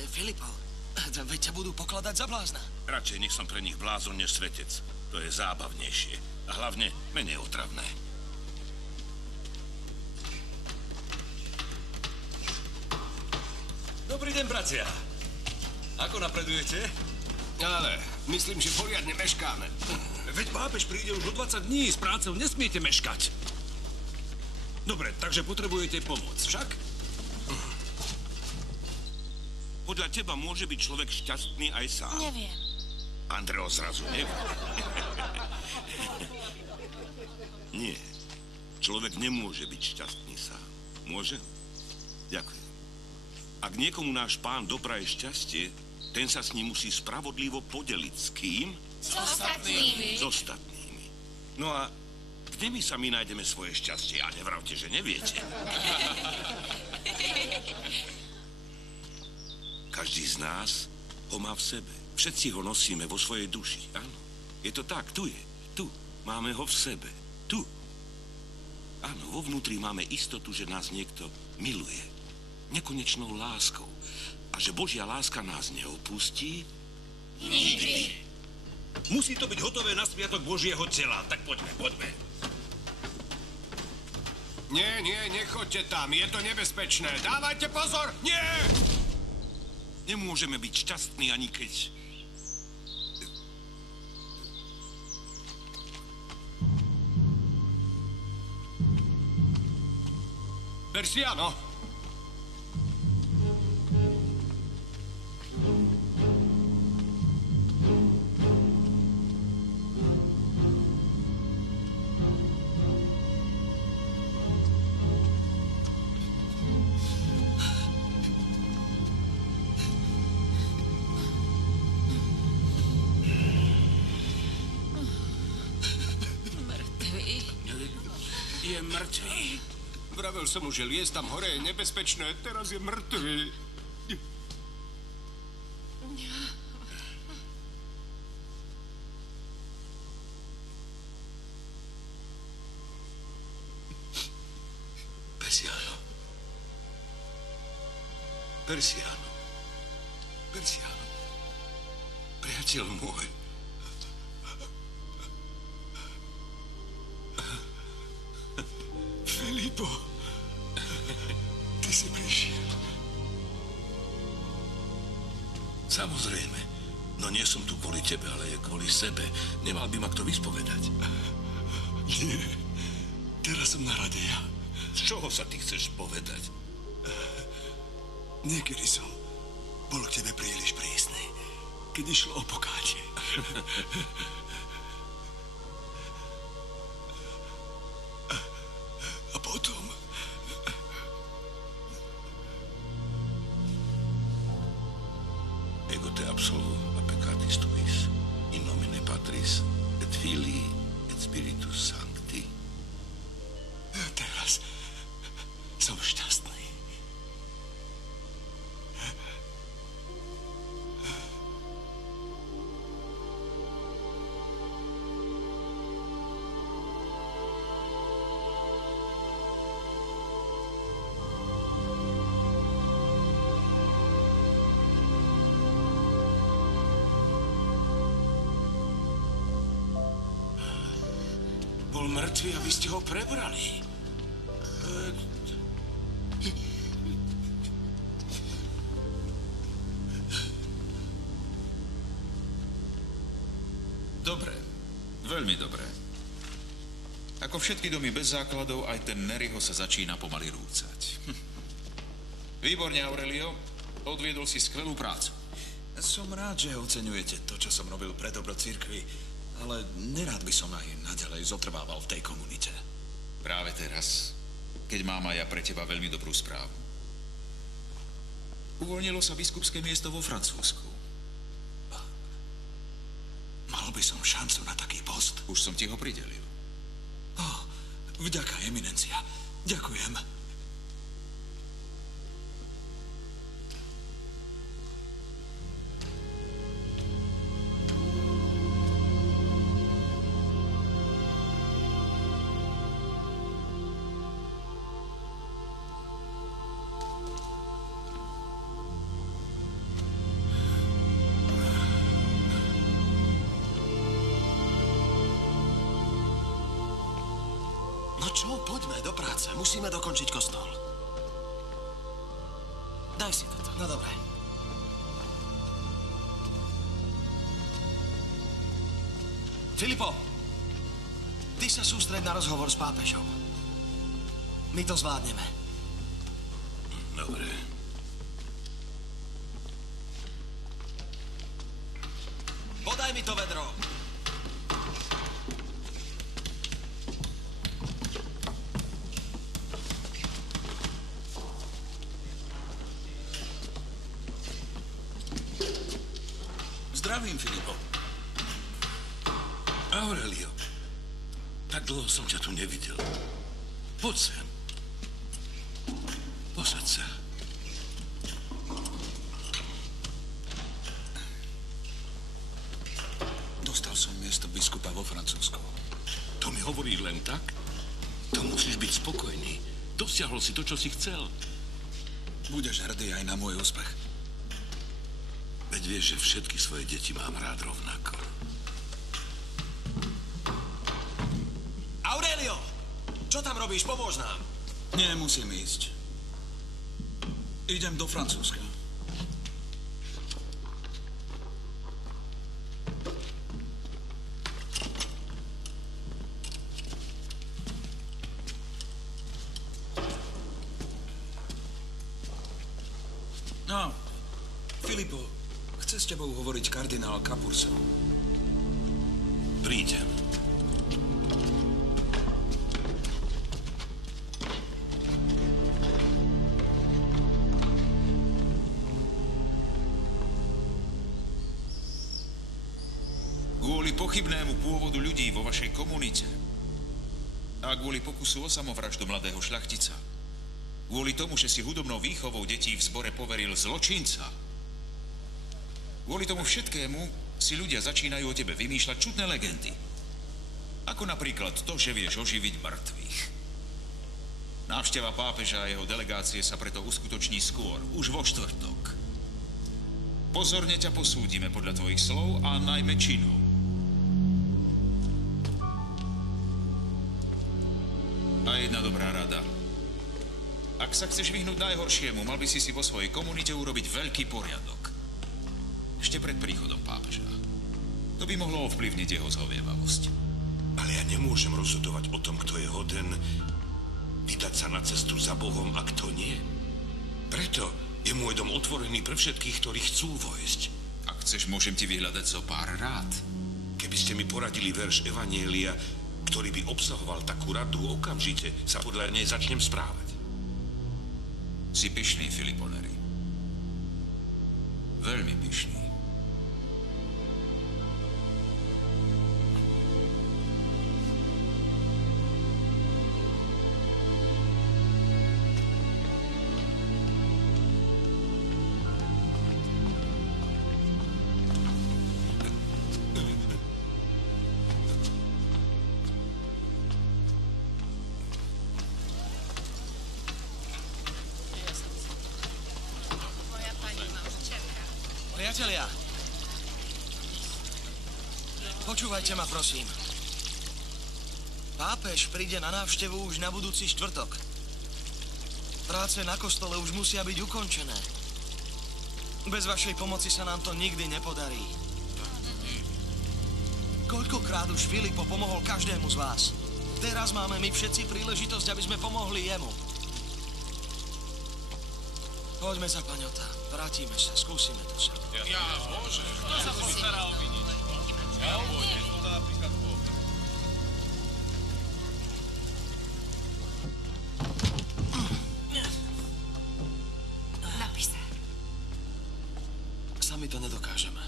Filipo, veď ťa budú pokladať za blázna. Radšej nech som pre nich blázon než svetec. To je zábavnejšie. A hlavne menej otravné. Dobrý deň, bratia. Ako napredujete? Ale myslím, že poriadne meškáme. Veď pápež príde už o 20 dní, s prácou nesmiete meškať. Dobre, takže potrebujete pomoc, však? Podľa teba môže byť človek šťastný aj sám. Neviem. Andreo zrazu nevie. Nie. Človek nemôže byť šťastný sám. Môže? Ďakujem. Ak niekomu náš pán dopraje šťastie, ten sa s ním musí spravodlivo podeliť. S kým? S ostatnými. S ostatnými. No a kde my sami nájdeme svoje šťastie? A nevravte, že neviete. Každý z nás ho má v sebe. Všetci ho nosíme vo svojej duši. Áno. Je to tak. Tu je. Tu. Máme ho v sebe. Tu. Áno, vo vnútri máme istotu, že nás niekto miluje. Nekonečnou láskou. A že Božia láska nás neopustí? Nikdy. Musí to byť hotové na sviatok Božieho tela. Tak poďme. Nie, nechoďte tam, je to nebezpečné. Dávajte pozor, nie! Nemôžeme byť šťastní ani keď... Persiano! Je mŕtvý. Vravel som mu, že liesť tam hore je nebezpečné, teraz je mŕtvý. Persiano. Priateľ môj. Filipo, ty si prišiel. Samozrejme. No nie som tu kvôli tebe, ale kvôli sebe. Nemal by ma kto vyspovedať. Nie, teraz som na rade ja. Z čoho sa ty chceš povedať? Niekedy som bol k tebe príliš prísny, keď išlo o pokánie. A potom... Ego te absolvo a peccatis tuis, in nomine Patris, et Filii, et Spiritus Sancti. Teraz som šťastný. Bol mŕtvý a vy ste ho prebrali. Dobre, veľmi dobre. Ako všetky domy bez základov, aj ten Neriho sa začína pomaly rúcať. Výborne, Aurelio. Odviedol si skvelú prácu. Som rád, že oceňujete to, čo som robil pre dobro cirkvi, ale nerád by som aj naďalej zotrvával v tej komunite. Práve teraz, keď mám aj ja pre teba veľmi dobrú správu. Uvoľnilo sa biskupské miesto vo Francúzsku. Mal by som šancu na taký post? Už som ti ho pridelil. Vďaka, eminencia. Ďakujem. čo? Poďme do práce. Musíme dokončiť kostol. Daj si toto. No dobre. Filipo, ty sa sústreď na rozhovor s pápežom. My to zvládneme. Dobre. Podaj mi to vedro. Zdravím, Filipo. Aurelio, tak dlho som ťa tu nevidel. Poď sem. Posaď sa. Dostal som miesto biskupa vo Francúzsku. To mi hovoríš len tak? To musíš byť spokojný. Dosiahol si to, čo si chcel. Budeš hrdý aj na môj úspech. Veď vieš, že všetky svoje deti mám rád rovnako. Aurelio! Čo tam robíš? Pomôž nám. Nemusím ísť. Idem do Francúzska. No, Filipo, chce s tebou hovoriť kardinál Capurso. Príďem. Kvôli pochybnému pôvodu ľudí vo vašej komunite a kvôli pokusu o samovraždu mladého šľachtica, kvôli tomu, že si hudobnou výchovou detí v zbore poveril zločinca, kvôli tomu všetkému si ľudia začínajú o tebe vymýšľať čudné legendy. Ako napríklad to, že vieš oživiť mŕtvych. Návšteva pápeža a jeho delegácie sa preto uskutoční skôr, už vo štvrtok. Pozorne ťa posúdime podľa tvojich slov a najmä činov. A jedna dobrá rada. Ak sa chceš vyhnúť najhoršiemu, mal by si vo svojej komunite urobiť veľký poriadok. Ešte pred príchodom pápeža. To by mohlo ovplyvniť jeho zhovievavosť. Ale ja nemôžem rozhodovať o tom, kto je hoden vydať sa na cestu za Bohom a kto nie. Preto je môj dom otvorený pre všetkých, ktorí chcú vojsť. Ak chceš, môžem ti vyhľadať zo pár rád. Keby ste mi poradili verš Evanjelia, ktorý by obsahoval takú radu, okamžite sa podľa nej začnem správať. Si pyšný, Filipo Neri. Veľmi pyšný. Priatelia, počúvajte ma, prosím. Pápež príde na návštevu už na budúci štvrtok. Práce na kostole už musia byť ukončené. Bez vašej pomoci sa nám to nikdy nepodarí. Koľkokrát už Filipo pomohol každému z vás. Teraz máme my všetci príležitosť, aby sme pomohli jemu. Poďme za paňota. Vrátime sa, skúsime to sa. Ja, Bože, kto sa postará o vidieť? Ja pôjdem, to dá napríklad Napíš sa. Sami to nedokážeme.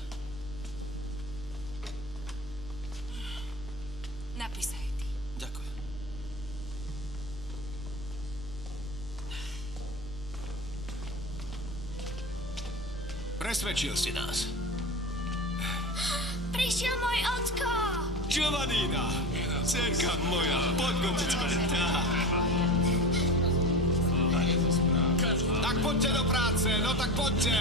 Napíš sa aj ty. Ďakujem. Presvedčil si nás. Prišiel môj ocko! Giovannina, dcerka moja, poď go, decko. Tak poďte do práce, no tak poďte.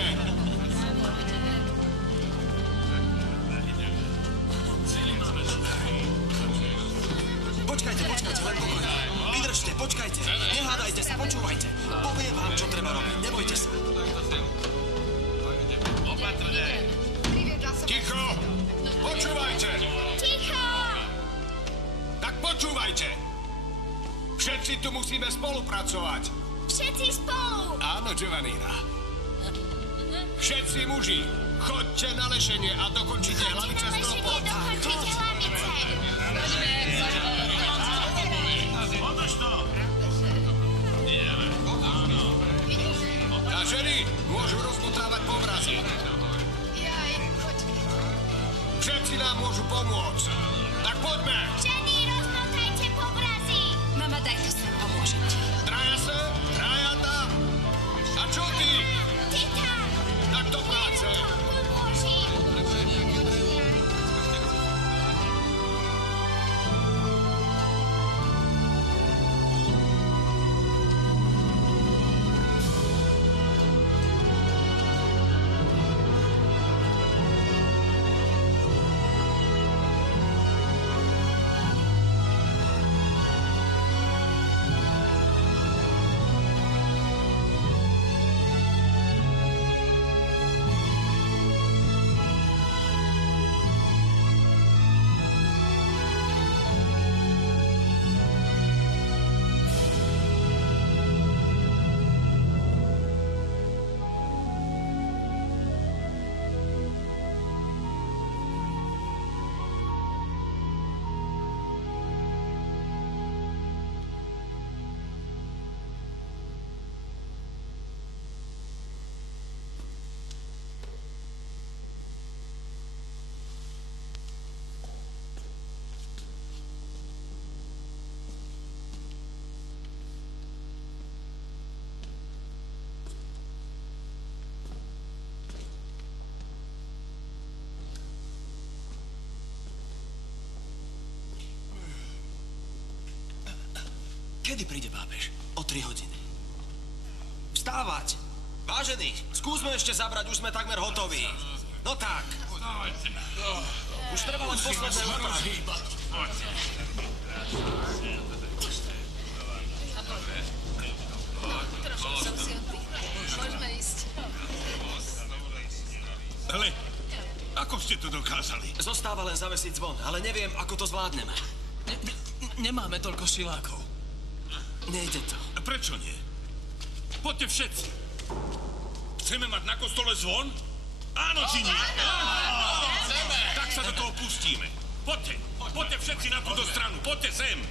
Počkajte, len pokojne. Počúvajte sa, počúvajte. Poviem vám, čo treba robiť. Nebojte sa. Opatrne. Ticho! Počúvajte! Ticho! Tak počúvajte! Všetci tu musíme spolupracovať. Všetci spolu! Áno, Giovannina. Všetci muži, choďte na lešenie a dokončite hlavice z toho plota. Dokončite hlavice! Odlož to! A ženy môžu rozmotávať povrazy. Všetci nám môžu pomôcť. Tak poďme! Ženy, rozmotajte povrazy! Mama, daj to sem, pomôžem ti. Traja sem, traja tam. A čo ty? Ty tam! Tak do práce. Pomôžim! Kedy príde pápež? O 3 hodiny. Vstávať! Vážení, skúsme ešte zabrať, už sme takmer hotoví. No tak. Už treba len posledné úpravy. Môžeme ísť. Ale ako ste to dokázali? Zostáva len zavesiť zvon, ale neviem, ako to zvládneme. Nemáme toľko silákov. Nejde to. A prečo nie? Poďte všetci. Chceme mať na kostole zvon? Áno či nie? Tak sa do toho pustíme. Poďte. Poďte všetci na túto stranu. Poďte sem.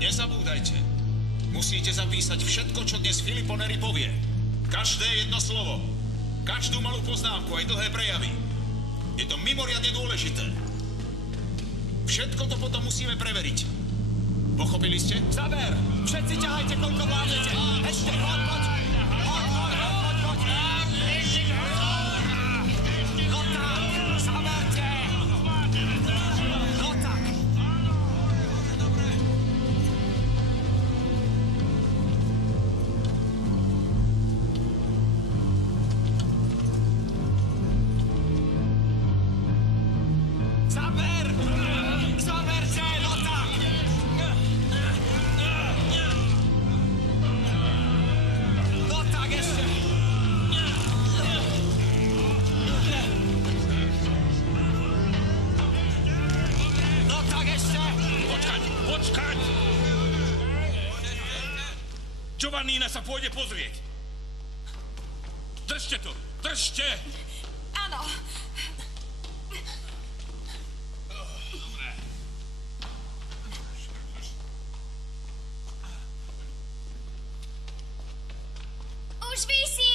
Nezabúdajte. Musíte zapísať všetko, čo dnes Filippo Neri povie. Každé jedno slovo. Každú malú poznámku, aj dlhé prejavy. Je to mimoriadne dôležité. Všetko to potom musíme preveriť. Pochopili ste? Zaber! Všetci ťahajte, koľko vládnete! Ešte, poď! No tak! Zaberte! No tak! Zaber! Zaberte! No tak! No tak ešte! No tak ešte! Počkať! Giovannina sa pôjde pozrieť. Držte to! Držte! Áno. Už visí!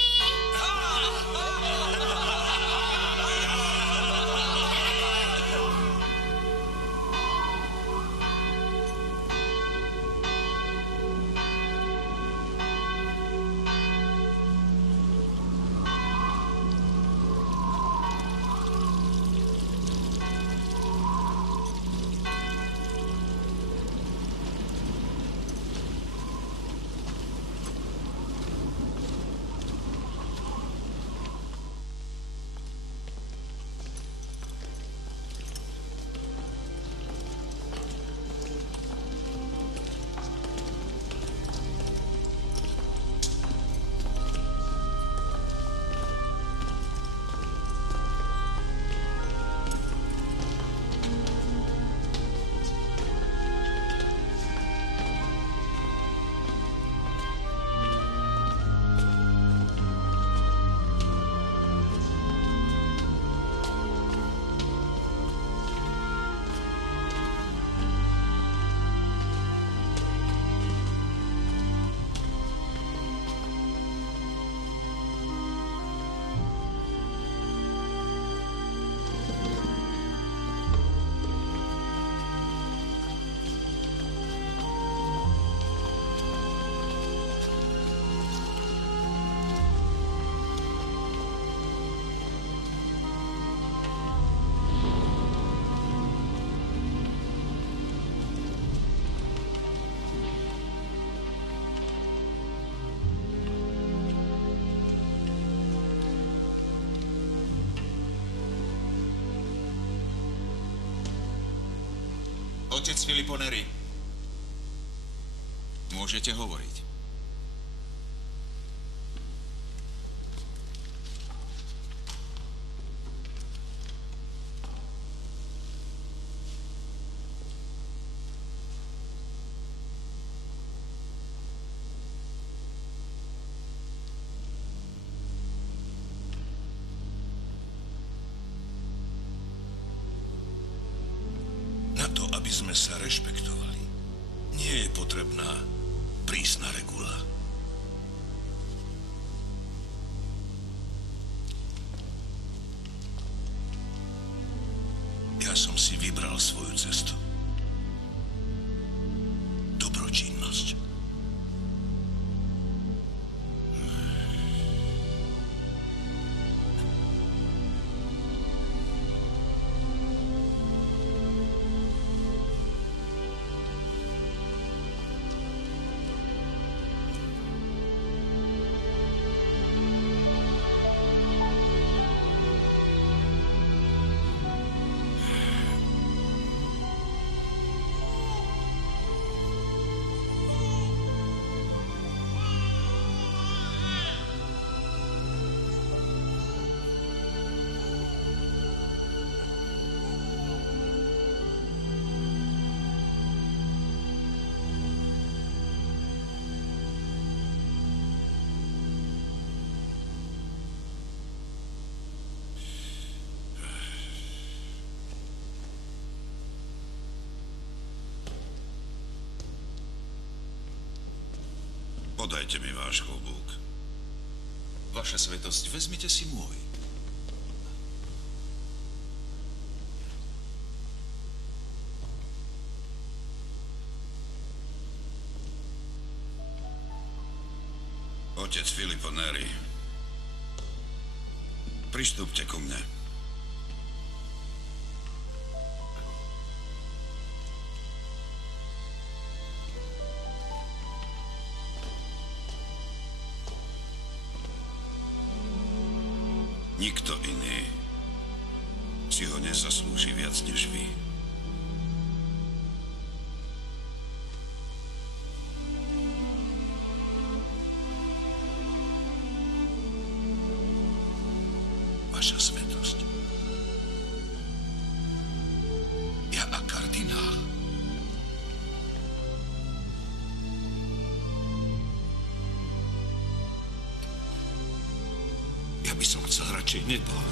Otec Filippo Neri. Môžete hovoriť. Aby sme sa rešpektovali, nie je potrebná prísna regula. Ja som si vybral svoju cestu. Dobročinnosť. Podajte mi váš klobúk. Vaša svetosť, vezmite si môj. Otec Filippo Neri, pristúpte ku mne. Nikto iný si ho nezaslúži viac než vy. Vaša svetosť. Ja a kardinál. Ja by som chcel radšej nebol.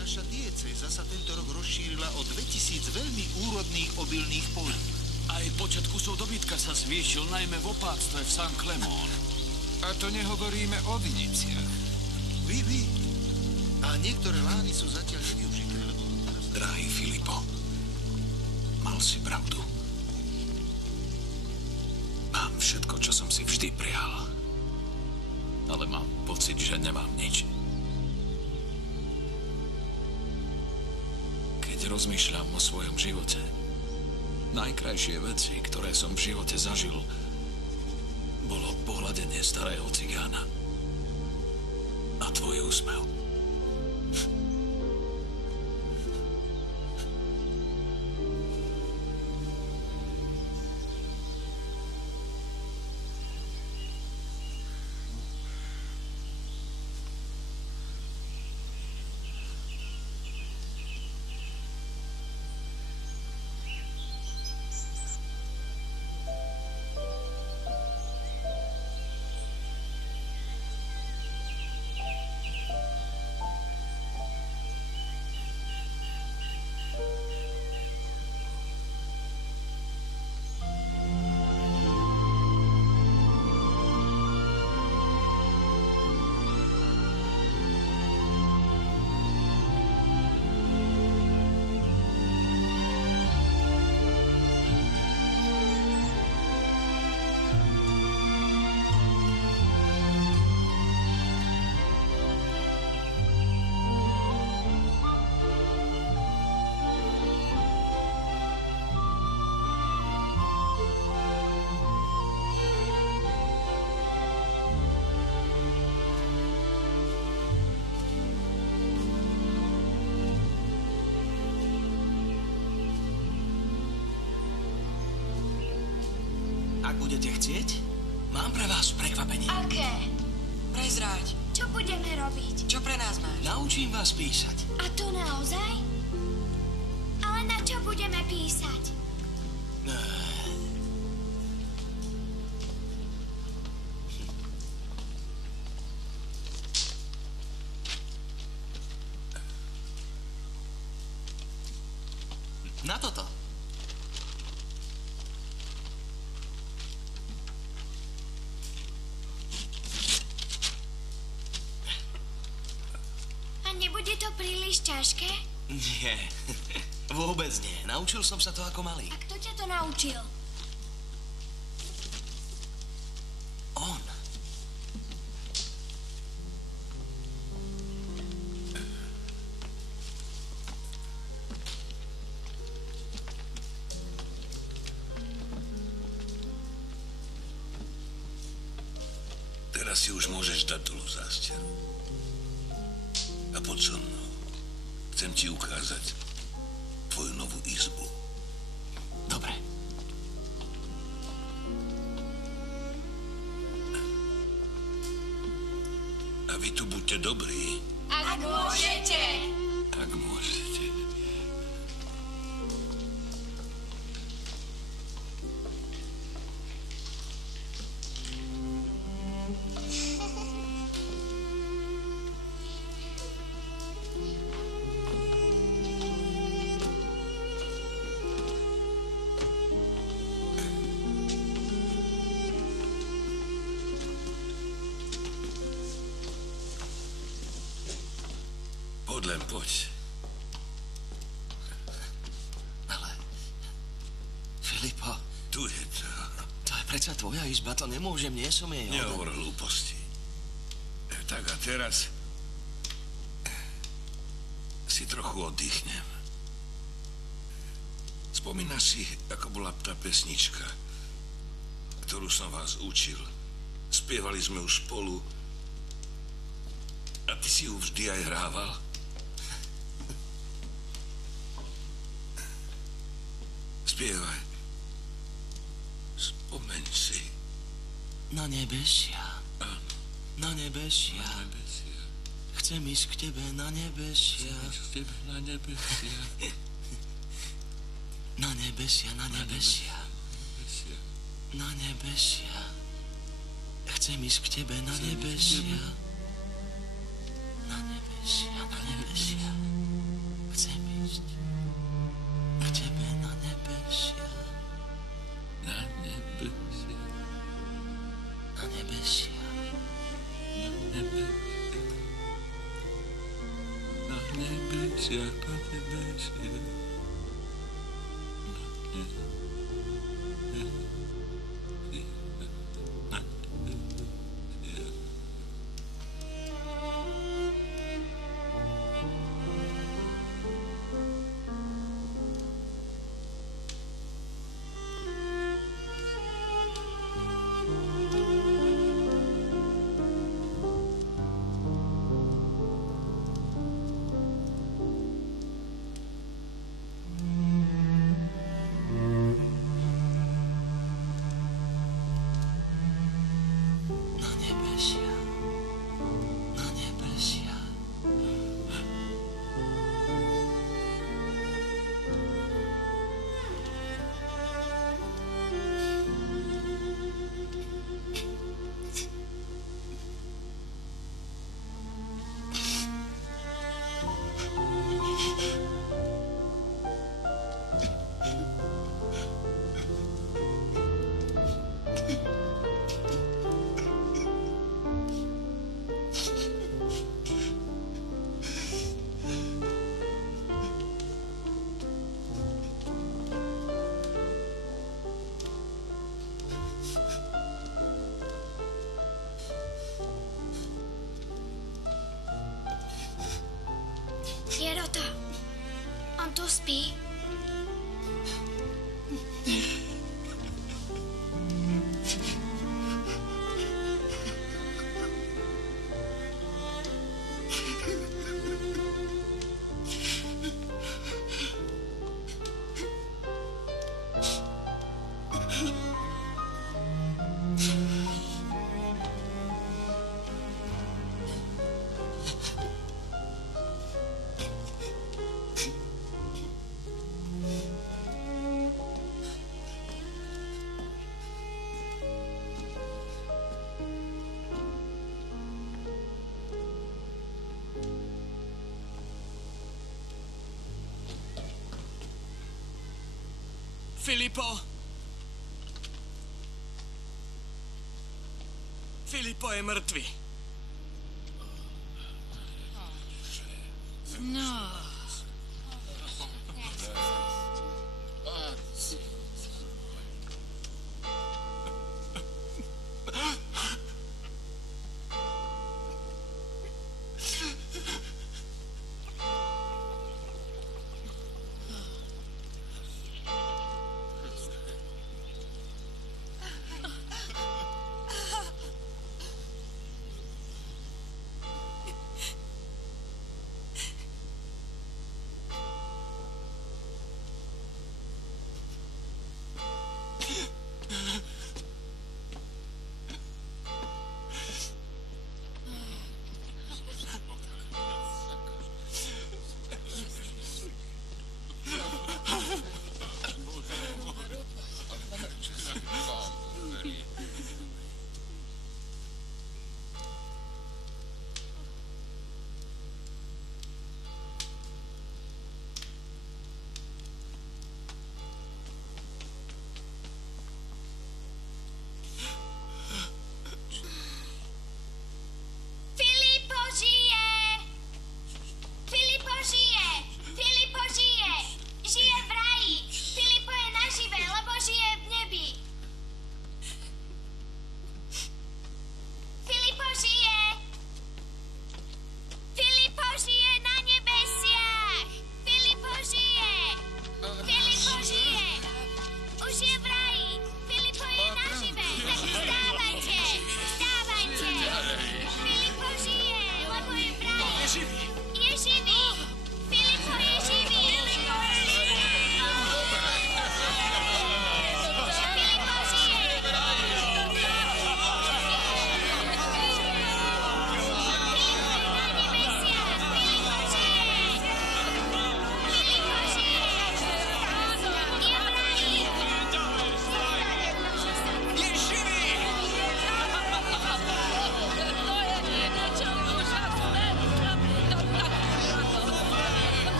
Naša diecéza sa tento rok rozšírila o 2000 veľmi úrodných obilných polí. Aj počet kusov dobytka sa zvýšil, najmä v opáctve v San Clemón. A to nehovoríme o viniciach. Vy. A niektoré lány sú zatiaľ nevyužité, lebo... Drahý Filippo, mal si pravdu. Mám všetko, čo som si vždy prial. Ale mám pocit, že nemám nič. Keď rozmýšľam o svojom živote, najkrajšie veci, ktoré som v živote zažil, bolo pohľadenie starého cigána a tvoj úsmev. budete chcieť, mám pre vás prekvapenie. Aké? Prezráď. Čo budeme robiť? Čo pre nás máš? Naučím vás písať. A to naozaj? Ale na čo budeme písať? Na toto. A nebude to príliš ťažké? Nie, vôbec nie. Naučil som sa to ako malý. A kto ťa to naučil? On. Teraz si už môžeš dať dolu zásteru. A poď so mnou. Chcem ti ukázať tvoju novú izbu. Dobre. A vy tu buďte dobrí. Ak môžete. Ak môžete. Poď len, poď. Ale... Filipo... Tu je to. To je predsa tvoja izba, to nemôžem, nie som jej hoden. Nehovor hlúposti. Tak a teraz... si trochu oddychnem. Spomínaš si, ako bola tá pesnička, ktorú som vás učil. Spievali sme už spolu. A ty si ju vždy aj hrával? Spievaj. Spomeň si. Na nebesia. Áno. Na nebesia. Na nebesia. Chcem ísť k tebe na nebesia. Chcem ísť k tebe na nebesia. Na nebesia, na nebesia. Na nebesia. Chcem ísť k tebe na nebesia. Na nebesia, na nebesia. Chcem ísť k tebe na nebesia. Na nebesia. Na nebesia. Na nebesia. Na nebesia, na nebesia. Sierota, on tu spí? Filipo! Filipo je mŕtvy. No.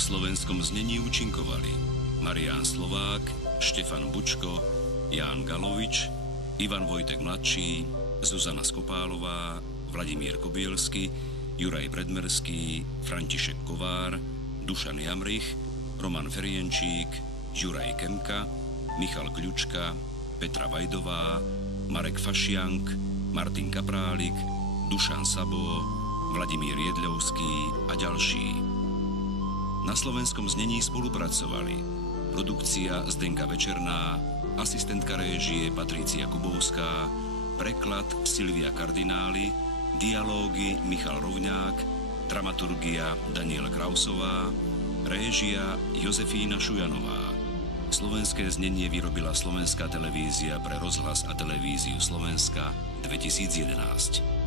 V slovenskom znení účinkovali Marián Slovák, Štefan Bučko, Ján Galovič, Ivan Vojtek mladší, Zuzana Skopálová, Vladimír Kobielsky, Juraj Predmerský, František Kovár, Dušan Jamrich, Roman Ferienčík, Juraj Kemka, Michal Kľučka, Petra Vajdová, Marek Fašiank, Martin Kaprálik, Dušan Sabo, Vladimír Jedľovský a ďalší. Na slovenskom znení spolupracovali produkcia Zdenka Večerná, asistentka réžie Patrícia Kubovská, preklad Silvia Kardináli, dialógy Michal Rovňák, dramaturgia Daniela Krausová, réžia Jozefína Šujanová. Slovenské znenie vyrobila Slovenská televízia pre rozhlas a televíziu Slovenska 2011.